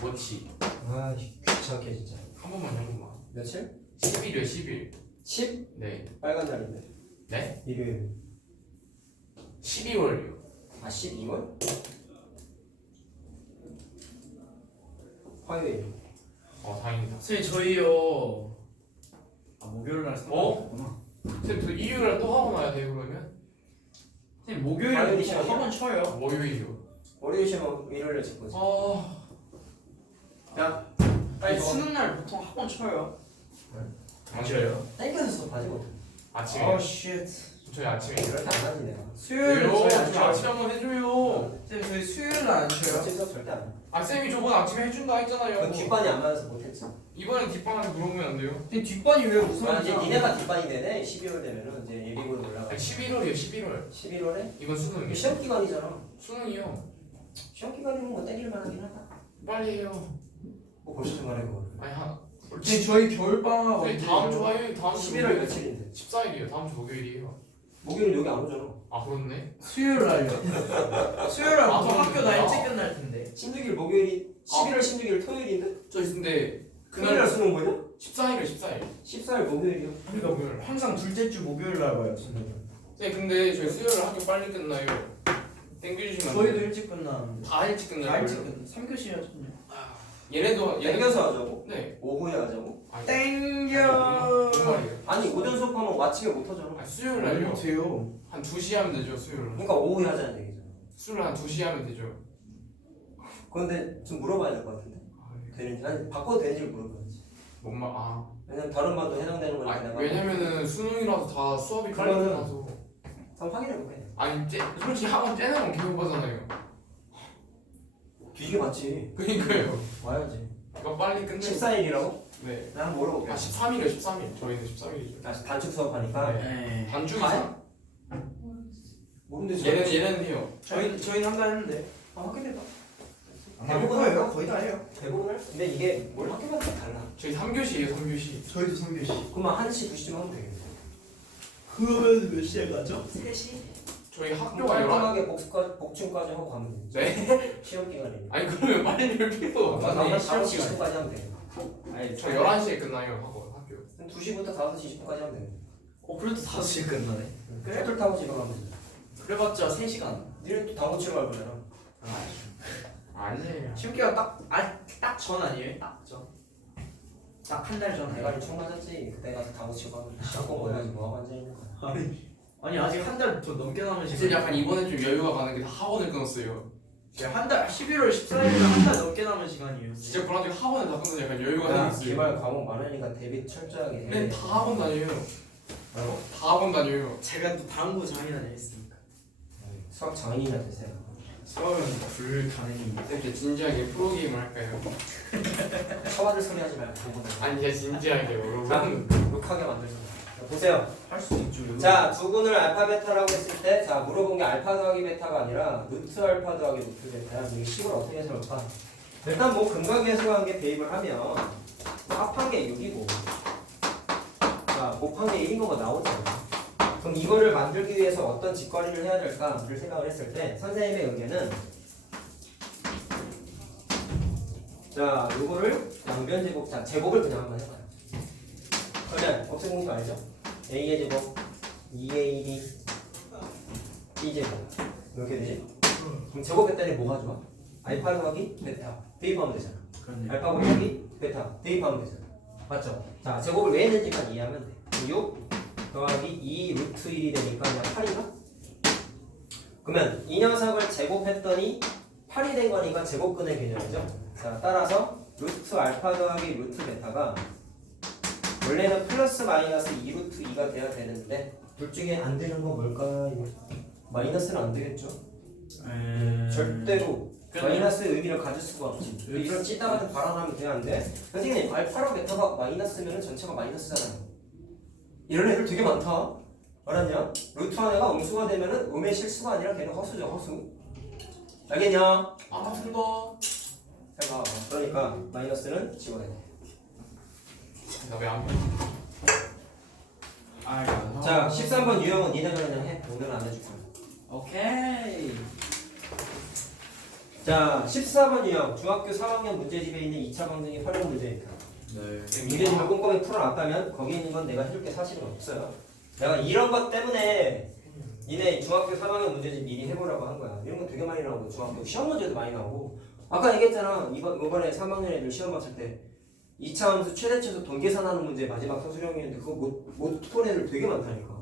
워치. 아 귀찮게 진짜. 한 번만. 며칠? 10일이요 10일. 10? 네. 빨간 날인데. 네? 일요일. 12월이요. 아 12월? 화요일. 다행이다. 선생님 저희요. 아 목요일 날 상관없구나. 쌤, 저 일요일날 또 하고 나야 돼요 그러면? 선생님 목요일 화요일 날 시간이요? 학원 쳐요. 월요일이요. 월요일 시험 일요일에 칠 거지. 야 아니 이거 수능 날 보통 학원 쳐요. 안 쉬어요? 땡겨서 수업하지 못해. 아침에. 쉣. 저희 아침에. 이럴 때 안 하지 내가. 수요일 왜요? 저희 안 저 쳐요. 아침에 한번 해줘요. 쌤 저희 수요일 날 안 쳐요. 아침 수업 절대 안 해. 아 쌤이 저번에 아침에 해준다 했잖아요. 그 뒷반이 안 맞아서 못했지. 이번엔 뒷방한테 물어보면 안 돼요? 근데 뒷반이 왜 아, 우선 이제 니네가 뒷반이 되네. 12월 되면은 이제 예비고로 올라가. 아니 11월이요 11월. 11월에? 이건 수능이요. 시험 기간이잖아. 수능이요. 시험 기간이면 뭐 땡길만 하긴 하다. 빨리 해요. 뭐 벌써 좀 말해 그거. 아니 한. 근데 저희 겨울방학 네, 다음 주 화요일 다음 주 11월 목요일. 며칠인데? 14일이에요. 다음 주 목요일이에요. 목요일 여기 안 오잖아. 아 그렇네. 수요일 날요. 수요일 날 아, 보통 학교 나 그렇구나. 일찍 끝날 텐데. 16일 목요일이 11월 16일 토요일인데? 저 근데 그날 날 수능 보냐? 14일이요 14일. 14일 목요일이요. 우리가 목요일. 항상 둘째 주 목요일 날 봐요 수능. 네 근데 저희 수요일 학교 빨리 끝나요. 땡겨주시면 안 저희도 돼요? 일찍 끝나는데. 다 일찍 끝나요. 다 일찍 끝나. 3교시였거든요. 얘네도 땡겨서 하자고? 네. 오후에 하자고? 아니, 땡겨. 뭔 말이에요? 아니 오전 수업하면 아침에 못 하잖아. 아니, 수요일 날요. 돼요. 한 2시 하면 되죠 수요일은. 그러니까 오후에 하자는 얘기잖아. 수요일 한 2시 하면 되죠. 그런데 좀 물어봐야 될 것 같은데. 되는지 아니 바꿔도 되는지를 물어봐야지. 뭔말 왜냐면 다른 반도 해당되는 거니까 아, 내가 왜냐면은 수능이라서 다 수업이 빨리 그거는- 끝나서. 한번 확인해볼게. 아니 솔직히 학원 째는 건 계속 가잖아요. 뒤지게 맞지. 그니까요. 와야지. 이거 빨리 끝내. 14일이라고? 네. 나 한번 물어볼게. 아 13일이요 13일. 저희는 13일이죠. 아, 단축 수업하니까. 네. 단축이 아, 사. 모르는데 얘는 해요. 저희는 한달 했는데. 확인해봐. 대부분 해요. 거의 다 해요. 대부분 할? 근데 이게 뭘 학교마다 다 달라. 저희 3교시예요 3교시. 저희도 3교시. 그러면 1시, 2시쯤 하면 되겠네. 그러면 몇 시에 가죠? 3시? 저희 학교가 11. 깔끔하게 복층까지 하고 가면 되지. 네? 시험 기간이니까. 아니 그러면 빨리 열 필요 없어. 맞아, 한 시험 5시 시간. 20분까지 하면 돼. 아니, 저 11시에 끝나요 학원 학교. 2시부터 5시 20분까지 하면 돼. 그래도 5시에 끝나네. 셔틀 타고 집에 가면 돼. 그래봤자 3시간. 니네 또 당구 치러 갈 거잖아. 아니에요. 시험 기간 딱 전 아니에요? 딱 전. 딱 한 달 전. 대가리 총 맞았지. 그때 가서 당구 치고 가면 시험 공부 해야지 뭐하고 앉아있는 거야. 아니 아직 한 달 더 넘게 남은 사실 시간. 약간 이번에 좀 여유가 가는 게 다 학원을 끊었어요. 한달 11월 14일이면 한 달 넘게 남은 시간이에요. 진짜 그런 게 학원을 다 끊어서 약간 여유가 야, 생겼어요. 개발 과목 많으니까 대비 철저하게 해. 근데 다 학원 다녀요. 다 학원 다녀요. 제가 또 당구 장인아니 했으니까. 수학 장인이나 되세요. 수업은 불가능입니다. 이렇게 진지하게 프로게임을 할까요? 처받을 소리 하지 말고 보고 아니 진짜 진지하게 여러분. 욕하게 만들자. 보세요. 할 수 있죠. 자, 두 군을 알파 베타라고 했을 때, 자, 물어본 게 알파 더하기 베타가 아니라 루트 알파 더하기 루트 베타야. 이 식을 어떻게 해석할까? 일단 뭐 근각에서 한 게 대입을 하면 합한 게 6이고, 자, 곱한 게 1인 거가 나오잖아. 그럼 이거를 만들기 위해서 어떤 직거리를 해야 될까를 생각을 했을 때 선생님의 의견은 자 요거를 양변 제곱 자 제곱을 그냥 한번 해봐요. 그러면 곱셈 공식 알죠? a의 제곱 2ab b 제곱 이렇게 되지? 그럼 제곱했더니 뭐가 좋아? 알파 더하기 베타 대입하면 되잖아. 그렇네. 알파 곱하기 베타 대입하면 되잖아. 맞죠? 자 제곱을 왜 했는지만 이해하면 돼. 6 더하기 2 루트 1이 되니까 그냥 8인가? 그러면 이 녀석을 제곱했더니 8이 된 거니까 제곱근의 개념이죠. 자 따라서 루트 알파 더하기 루트 베타가 원래는 플러스 마이너스 2 루트 2가 돼야 되는데 둘 중에 안 되는 건 뭘까요? 마이너스는 안 되겠죠? 절대로 마이너스의 의미를 가질 수가 없지. 이런 찌다가도 발언하면 돼야 안 돼? 선생님 알파랑 베타가 마이너스면 전체가 마이너스잖아요. 이런 애들 되게 많다. 알았냐? 루트 하나가 음수가 되면은 음의 실수가 아니라 걔는 허수죠, 허수. 알겠냐? 아깝습니다. 잘 봐. 그러니까 마이너스는 지워야 돼. 나왜안 돼? 자, 13번 유형은 니네가 그냥 해. 오늘은 안 해줄 거야. 오케이. 자, 14번 유형. 중학교 3학년 문제집에 있는 2차 방정의 활용 문제입니다. 네. 문제집을 꼼꼼히 풀어놨다면 거기 있는 건 내가 해줄 게 사실은 없어요. 내가 이런 것 때문에 니네 중학교 3학년 문제집 미리 해보라고 한 거야. 이런 거 되게 많이 나오고 중학교 시험 문제도 많이 나오고 아까 얘기했잖아. 이번에 3학년 애들 시험 봤을 때 2차 함수 최대치에서 돈 계산하는 문제 마지막 서술형이었는데 그거 못 푼 애들 되게 많다니까.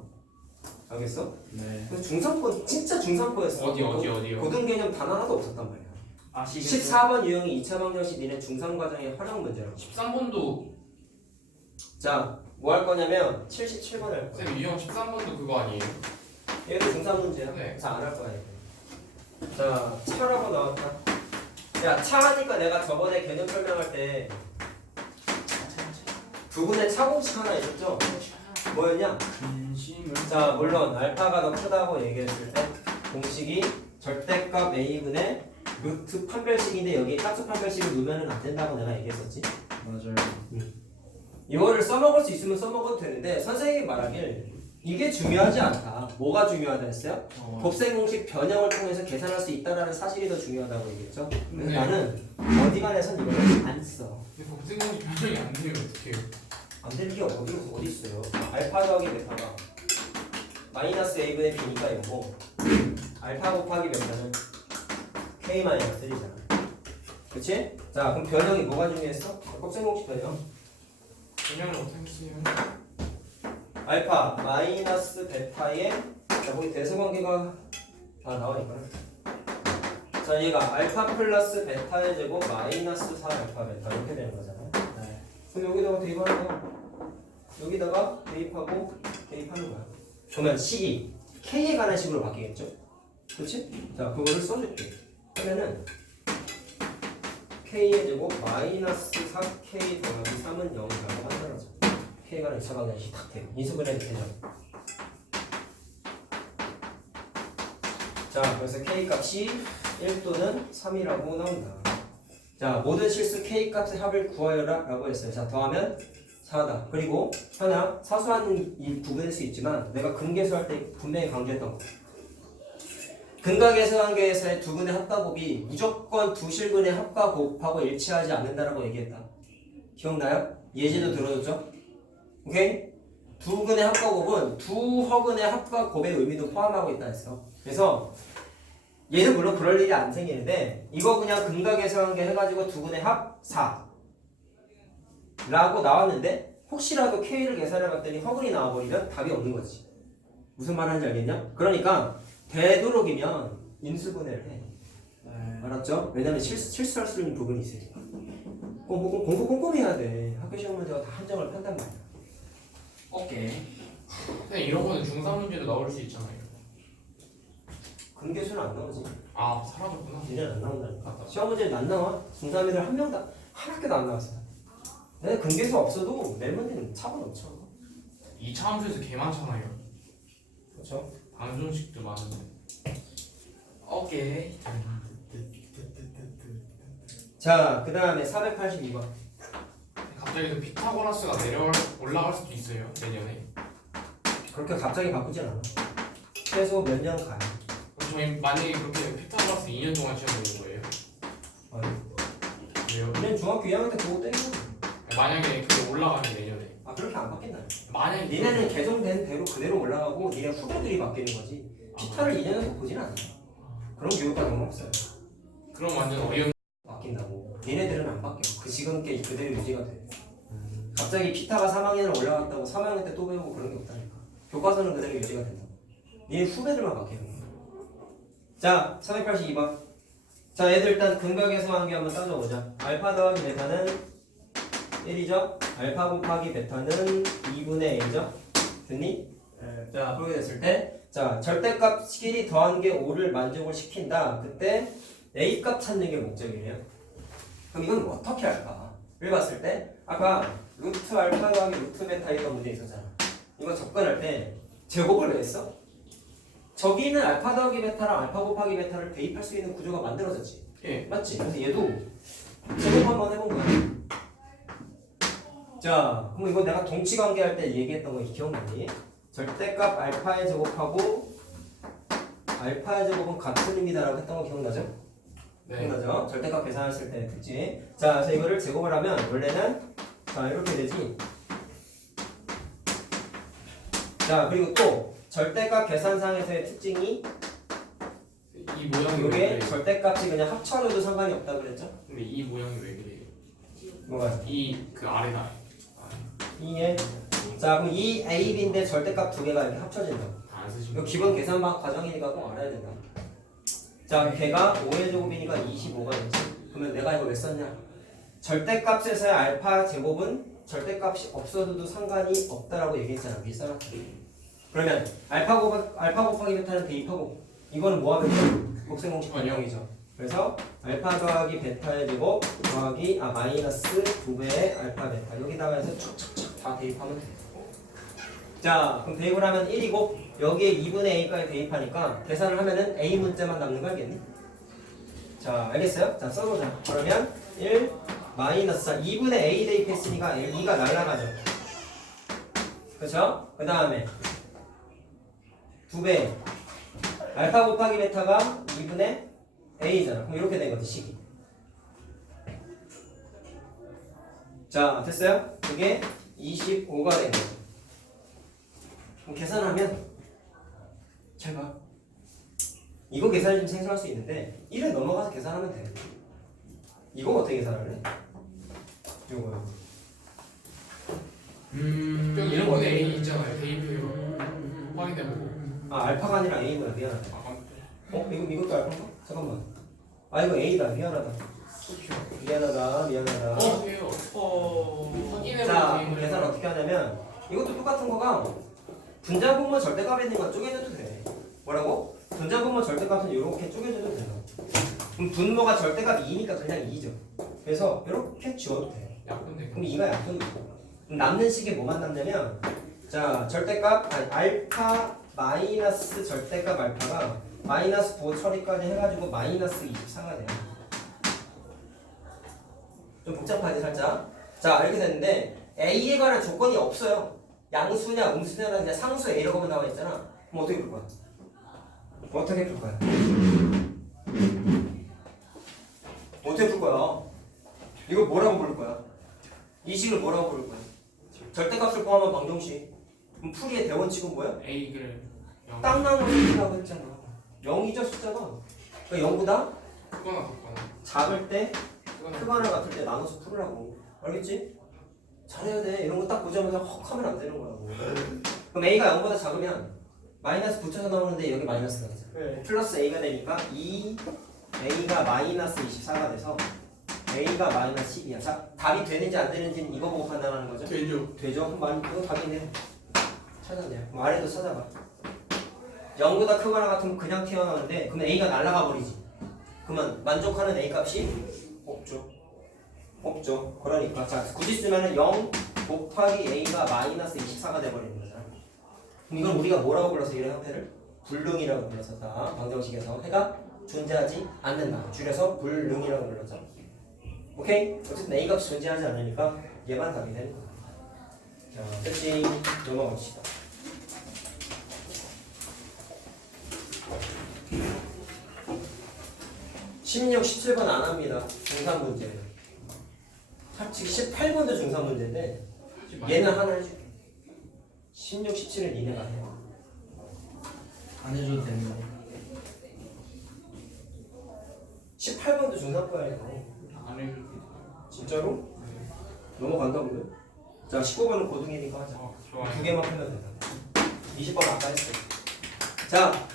알겠어? 네. 그래서 중상권 진짜 중상권이었어. 어디요? 고등 개념 단 하나도 없었단 말이야. 아시겠죠? 14번 유형이 2차 방정식 니네 중상과정의 활용 문제라고. 13번도 자, 뭐 할 거냐면 77번 할 거야. 쌤 유형 13번도 그거 아니에요? 얘도 중상 문제야. 네. 자, 안 할 거야. 이거. 자, 차라고 나왔다. 야, 차 하니까 내가 저번에 개념 설명할 때 두 분의 차 공식 하나 있었죠? 뭐였냐? 근심을. 자, 물론 알파가 더 크다고 얘기했을 때 공식이 절대값 a분의 루트 판별식인데 여기에 짝수 판별식을 놓으면 안 된다고 내가 얘기했었지. 맞아요. 이거를 써먹을 수 있으면 써먹어도 되는데 선생님이 말하길 이게 중요하지 않다. 뭐가 중요하다 했어요? 곱셈 공식 변형을 통해서 계산할 수 있다는 사실이 더 중요하다고 얘기했죠. 그래서 네. 나는 어디간에선 이걸 안 써. 근데 법생공식 변형이 안 되면 어떡해요? 안 되는 게 어디 있어요? 알파 더하기 베타가 마이너스 a분의 b니까 이거고 알파 곱하기 베타는 k 마이너스 1이잖아. 그치? 자 그럼 변형이 뭐가 중요했어? 곱셈 공식 변형 변형을 못하겠어요. 알파 마이너스 베타의 자 거기 대소관계가 다 나와있구나. 자 얘가 알파 플러스 베타의 제곱 마이너스 4 알파 베타 이렇게 되는 거잖아요. 네. 그럼 여기다가 대입하는 거 여기다가 대입하고 대입하는 거야. 그러면 식이 k에 관한 식으로 바뀌겠죠? 그렇지? 자 그거를 써줄게. 그러면은 k의 제곱 마이너스 4k 더하기 3은 0이라고 만들어져. k에 관한 2차 방정식이 딱 돼요. 인수분해도 되죠. 자 그래서 k 값이 1 또는 3이라고 나온다. 자 모든 실수 k 값의 합을 구하여라 라고 했어요. 자 더하면 4다. 그리고 하나 사소한 이 부분일 수 있지만 내가 근계수할 때 분명히 강조했던 거. 근각에서 한계에서의 두 근의 합과곱이 무조건 두 실근의 합과곱하고 일치하지 않는다라고 얘기했다. 기억나요? 예제도 들어줬죠? 오케이? 두 근의 합과곱은 두 허근의 합과곱의 의미도 포함하고 있다 했어. 그래서 얘는 물론 그럴 일이 안 생기는데 이거 그냥 근각에서 한계 해가지고 두 근의 합 4 라고 나왔는데 혹시라도 K를 계산해 봤더니 허근이 나와버리면 답이 없는 거지. 무슨 말 하는지 알겠냐? 그러니까 되도록이면 인수분해를 해. 네. 알았죠? 왜냐면 실수할 수 있는 부분이 있으니까. 공부 꼼꼼히 해야 돼. 학교 시험 문제가 다 한정을 판단 말이야. 오케이. 쌤 이런 거는 중3 문제도 나올 수 있잖아요. 근계수는 안 나오지. 아 사라졌구나. 얘는 안 나온다니까. 시험 문제는 안 나와. 중3 애들 한 명도 한 학교도 안 나왔어. 근데 근계수 없어도 내 문제는 차고 넘쳐. 2차 함수에서 개 많잖아요. 그렇죠? 방정식도 많은데. 오케이. 자, 그 다음에 482번. 갑자기 그 피타고라스가 올라갈 수도 있어요 내년에. 그렇게 갑자기 바꾸진 않아. 최소 몇 년 가요. 그럼 저희 만약에 그렇게 피타고라스 2년 동안 시험 보는 거예요? 왜요? 그냥 중학교 2학년 때 그거 땡겨. 만약에 그게 올라가면 내년에. 아 그렇게 안 바뀐다. 만약에 니네는 개정된 대로 그대로 올라가고 니네 후배들이 바뀌는 거지. 피타를 2년에서 보지는 않아. 그런 교육과정은 없어요. 그럼 완전 어이없는. 바뀐다고. 니네들은 안 바뀌어. 그 지금 게 그대로 유지가 돼. 갑자기 피타가 3학년을 올라갔다고 3학년 때 또 배우고 그런 게 없다니까. 교과서는 그대로 유지가 된다고. 니네 후배들만 바뀌는 거야. 자, 382번. 자, 얘들 일단 근각에서 한 개 한번 따져보자. 알파 더하기 베타는 1이죠? 알파 곱하기 베타는 2분의 A죠? 됐니? 자, 그렇게 됐을 때, 자, 절대값끼리 더한 게 5를 만족을 시킨다. 그때 A값 찾는 게 목적이래요. 그럼 이건 어떻게 할까? 를 봤을 때, 아까 루트 알파 더하기 루트 베타 이런 문제 있었잖아. 이거 접근할 때 제곱을 왜 했어? 저기는 알파 더하기 베타랑 알파 곱하기 베타를 대입할 수 있는 구조가 만들어졌지. 예. 맞지? 그래서 얘도 제곱 한번 해본 거야. 자, 그럼 이거 내가 동치관계 할 때 얘기했던 거 기억나니? 절대값 알파의 제곱하고 알파의 제곱은 같은 의미다라고 했던 거 기억나죠? 네. 기억나죠? 절대값 계산했을 때 특징. 자, 그래서 이거를 제곱을 하면 원래는 자 이렇게 되지. 자, 그리고 또 절대값 계산상에서의 특징이 이 모양이 왜 이게 그래요? 절대값이 그냥 합쳐져도 상관이 없다고 그랬죠? 근데 이 모양이 왜 그래요? 뭐가요? 이 그 아래나. 이에 자 그럼 이 A, B인데 절대값 두 개가 이렇게 합쳐진다. 다안 쓰시면. 이거 기본 계산 방학 과정이니까 꼭 알아야 된다. 자 걔가 5의 제곱이니까 25가 되지. 그러면 내가 이거 왜 썼냐? 절대값에서의 알파 제곱은 절대값이 없어도 상관이 없다라고 얘기했잖아. 밀사나. 그러면 알파 곱하기 베타는 대입하고 이거는 뭐 하면 돼? 곱셈공식 변형이죠. 그래서 알파 더하기 베타의 제곱 더하기 마이너스 2배의 알파 베타 여기다가 해서 촥촥촥 다 대입하면 돼. 자 그럼 대입을 하면 1이고 여기에 2분의 A까지 대입하니까 계산을 하면은 A 문자만 남는 거 알겠니? 자 알겠어요? 자 써보자. 그러면 1 마이너스 2분의 A 대입했으니까 2가 날라가죠. 그쵸? 그 다음에 2배 알파 곱하기 베타가 2분의 A잖아. 그럼 이렇게 된 거지 식이. 자 됐어요? 그게 25가 된 거죠. 그럼 계산하면 잘 봐. 이거 계산이 좀 생소할 수 있는데 1을 넘어가서 계산하면 돼. 이거 어떻게 계산할래? 이거요. 이런 거 A 있잖아요. 대입해요. 확인해보고. 알파가 아니라 A구나. 미안하다. 이것도 알파인가? 잠깐만. 이거 A다. 미안하다. 미안하다. 해요. 확인해보고. 자, 그럼 계산 어떻게 하냐면 이것도 똑같은 거가 분자분모 절대값에 있는 건 쪼개줘도 돼. 뭐라고? 분자분모 절대값은 이렇게 쪼개줘도 돼요. 그럼 분모가 절대값 2니까 그냥 2죠. 그래서 이렇게 지워도 돼. 약분돼. 그럼 2가 약분이고. 그럼 남는 식에 뭐만 남냐면 자 절대값 알파 마이너스 절대값 알파가 마이너스 9 처리까지 해가지고 마이너스 24가 돼요. 좀 복잡하지 살짝. 자 이렇게 됐는데 A에 관한 조건이 없어요. 양수냐 음수냐는 그냥 상수 A라고만 나와 있잖아. 그럼 어떻게 풀 거야? 어떻게 풀 거야? 어떻게 풀 거야? 이걸 뭐라고 부를 거야? 이 식을 뭐라고 부를 거야? 절대값을 포함한 방정식. 그럼 풀이의 대원칙은 뭐야? A 그래. 딱 나눠서 풀이라고 했잖아. 0이죠 숫자가. 그러니까 0보다 크거나 같거나. 작을 때 크거나 같을 때 나눠서 풀으라고. 알겠지? 잘해야 돼. 이런 거 딱 보자마자 헉 하면 안 되는 거라고. 그럼 A가 0보다 작으면 마이너스 붙여서 나오는데 여기 마이너스가 되잖아. 네. 플러스 A가 되니까 2A가 마이너스 24가 돼서 A가 마이너스 10이야. 자, 답이 되는지 안 되는지는 이거 보고 판단하는 거죠? 되죠. 되죠? 그럼 이거 답이네. 찾았네요. 그럼 아래도 찾아봐. 0보다 크거나 같으면 그냥 튀어나오는데 그러면 A가 날아가 버리지. 그러면 만족하는 A 값이 없죠. 그러니까 자 굳이 쓰면은 0 곱하기 A가 마이너스 24가 돼버리는 거잖아. 그럼 이건 우리가 뭐라고 불러서 이런 형태를? 불능이라고 불렀었다. 방정식에서 해가 존재하지 않는다. 줄여서 불능이라고 불렀죠. 오케이? 어쨌든 A 값이 존재하지 않으니까 얘만 답이 되는 거야. 자, 끝이 넘어갑시다. 16, 17번 안 합니다. 중산 문제예요. 솔직히 18번도 중산 문제인데 얘는 하나 해줄게. 16, 17은 니네가 해. 안 해줘도 되는데. 18번도 중산 거예요. 안 해줄게. 진짜로? 넘어간다고요? 자, 19번은 고등이니까 하자. 좋아요. 두 개만 풀면 된다. 20번 아까 했어. 자,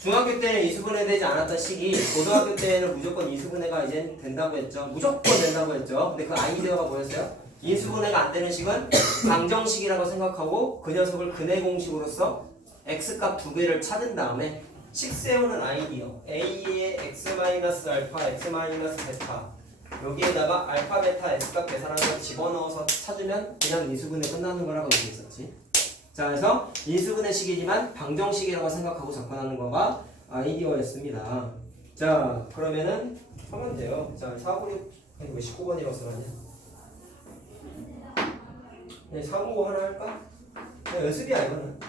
중학교 때는 이수분해 되지 않았던 시기, 고등학교 때는 무조건 이수분해가 이제 된다고 했죠. 무조건 된다고 했죠. 근데 그 아이디어가 뭐였어요? 인수분해가 안 되는 식은 방정식이라고 생각하고 그 녀석을 근해 공식으로서 x값 두 개를 찾은 다음에 식 세우는 아이디어. a의 x-알파, x-베타 여기에다가 알파, 베타, S값 계산하는 거 집어넣어서 찾으면 그냥 인수분해 끝나는 거라고 얘기 했었지. 자, 그래서 인수분해 식이지만 방정식이라고 생각하고 접근하는 거가 아이디어였습니다. 자, 그러면은 하면 돼요. 자, 496, 아니 왜 19번이라고 써놨냐? 네, 495 하나 할까? 그냥 연습이야, 이거는.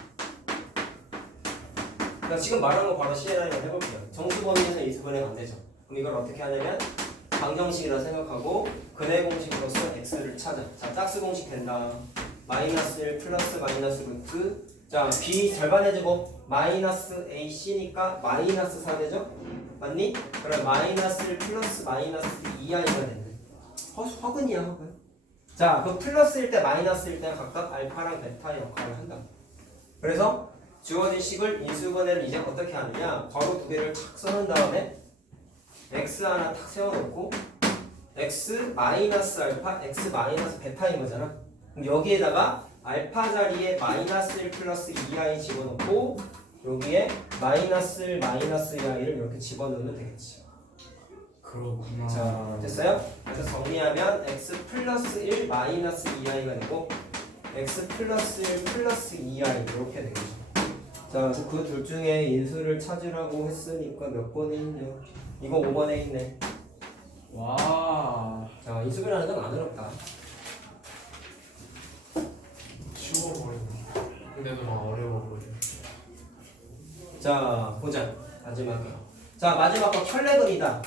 자, 지금 말한 거 바로 CLI만 해볼게요. 정수 범위에서 인수분해가 안 되죠. 그럼 이걸 어떻게 하냐면 방정식이라 생각하고 근해 공식으로서 x를 찾아. 자, 짝수 공식 된다. 마이너스 1 플러스 마이너스 루트. 자, b 절반의 제곱 마이너스 ac니까 마이너스 4 되죠? 맞니? 그럼 마이너스 1 플러스 마이너스 2i가 되네. 허근이야, 허근. 자, 그 플러스일 때 마이너스일 때 각각 알파랑 베타의 역할을 한다. 그래서 주어진 식을 인수분해를 이제 어떻게 하느냐? 괄호 두 개를 착 써놓은 다음에 x 하나 탁 세워놓고 x 마이너스 알파, x 마이너스 베타인 거잖아. 그럼 여기에다가 알파 자리에 마이너스 1 플러스 2i 집어넣고 여기에 마이너스 1 마이너스 2i를 이렇게 집어넣으면 되겠지. 그렇구나. 자, 됐어요? 그래서 정리하면 x 플러스 1 마이너스 2i가 되고 x 플러스 1 플러스 2i 이렇게 되겠죠. 자, 그래서 그 둘 중에 인수를 찾으라고 했으니까 몇 번에 있냐? 이거 5번에 있네. 와. 자, 인수분해하는 건 안 어렵다. 쉬워 보여. 근데도 막 어려워 보여. 자, 보자. 마지막에. 자, 마지막 거 혈렉은이다.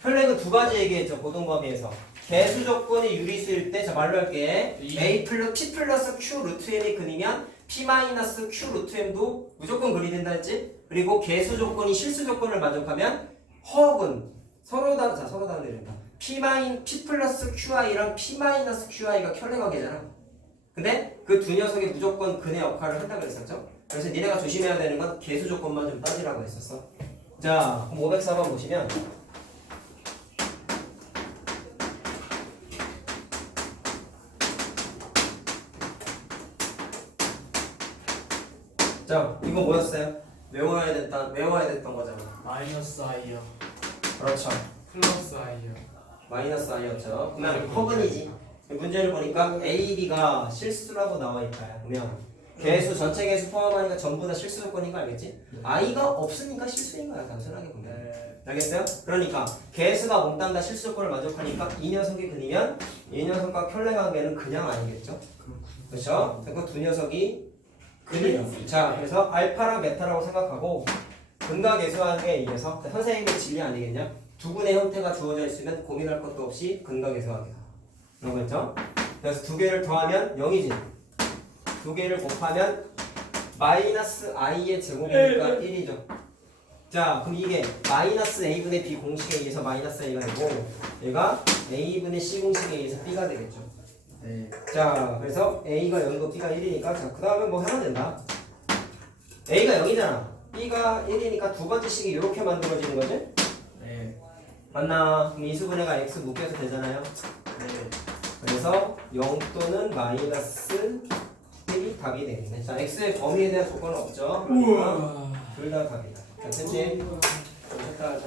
혈렉은 두 가지 얘기했죠. 고등범위에서. 개수 조건이 유리수일 때, 자, 말로 할게. a 플러스 p 플러스 q 루트 m이 근이면 p 마이너스 q 루트 m도 무조건 근이 된다 했지? 그리고 개수 조건이 실수 조건을 만족하면 허근 서로 다른 된다. p 플러스 qi랑 p 마이너스 qi가 혈렉관계잖아. 근데 그 두 녀석이 무조건 근의 역할을 한다 그랬었죠? 그래서 니네가 조심해야 되는 건 개수 조건만 좀 따지라고 했었어. 자, 그럼 504번 보시면 자, 이거 뭐였어요? 외워야 됐던 거잖아. 마이너스 i요. 그렇죠. 플러스 i요. 마이너스 i였죠. 그러면 허근이지. 문제를 보니까 A, B가 실수라고 나와 있다. 그러면 개수 전체 개수 포함하니까 전부 다 실수 조건인 거 알겠지? i가 없으니까 실수인 거야. 단순하게 보면. 네. 알겠어요? 그러니까 개수가 몽땅 다 실수 조건을 만족하니까 이 녀석이 근이면 이 녀석과 혈렉관계는 그냥 아니겠죠? 그렇죠? 그 두 녀석이 근이에요. 자, 그래서 알파랑 베타라고 생각하고 근과 계수관계에 의해서 선생님의 진리 아니겠냐? 두 분의 형태가 주어져 있으면 고민할 것도 없이 근과 계수관계다. 그런 거 있죠? 그래서 두 개를 더하면 0이지. 두 개를 곱하면 마이너스 i의 제곱이니까 1이죠. 자, 그럼 이게 마이너스 a분의 b 공식에 의해서 마이너스 a가 되고 얘가 a분의 c 공식에 의해서 b가 되겠죠. 네. 자, 그래서 a가 0이고 b가 1이니까 자, 그 다음에 뭐 하면 된다. a가 0이잖아. b가 1이니까 두 번째 식이 이렇게 만들어지는 거지? 네. 맞나? 그럼 이수분해가 x 묶여서 되잖아요. 네. 그래서 0 또는 마이너스 1이 답이 되겠네. 자, x의 범위에 대한 조건은 없죠. 그러니까 둘 다 답이다. 자, 됐지? 좋다 하자.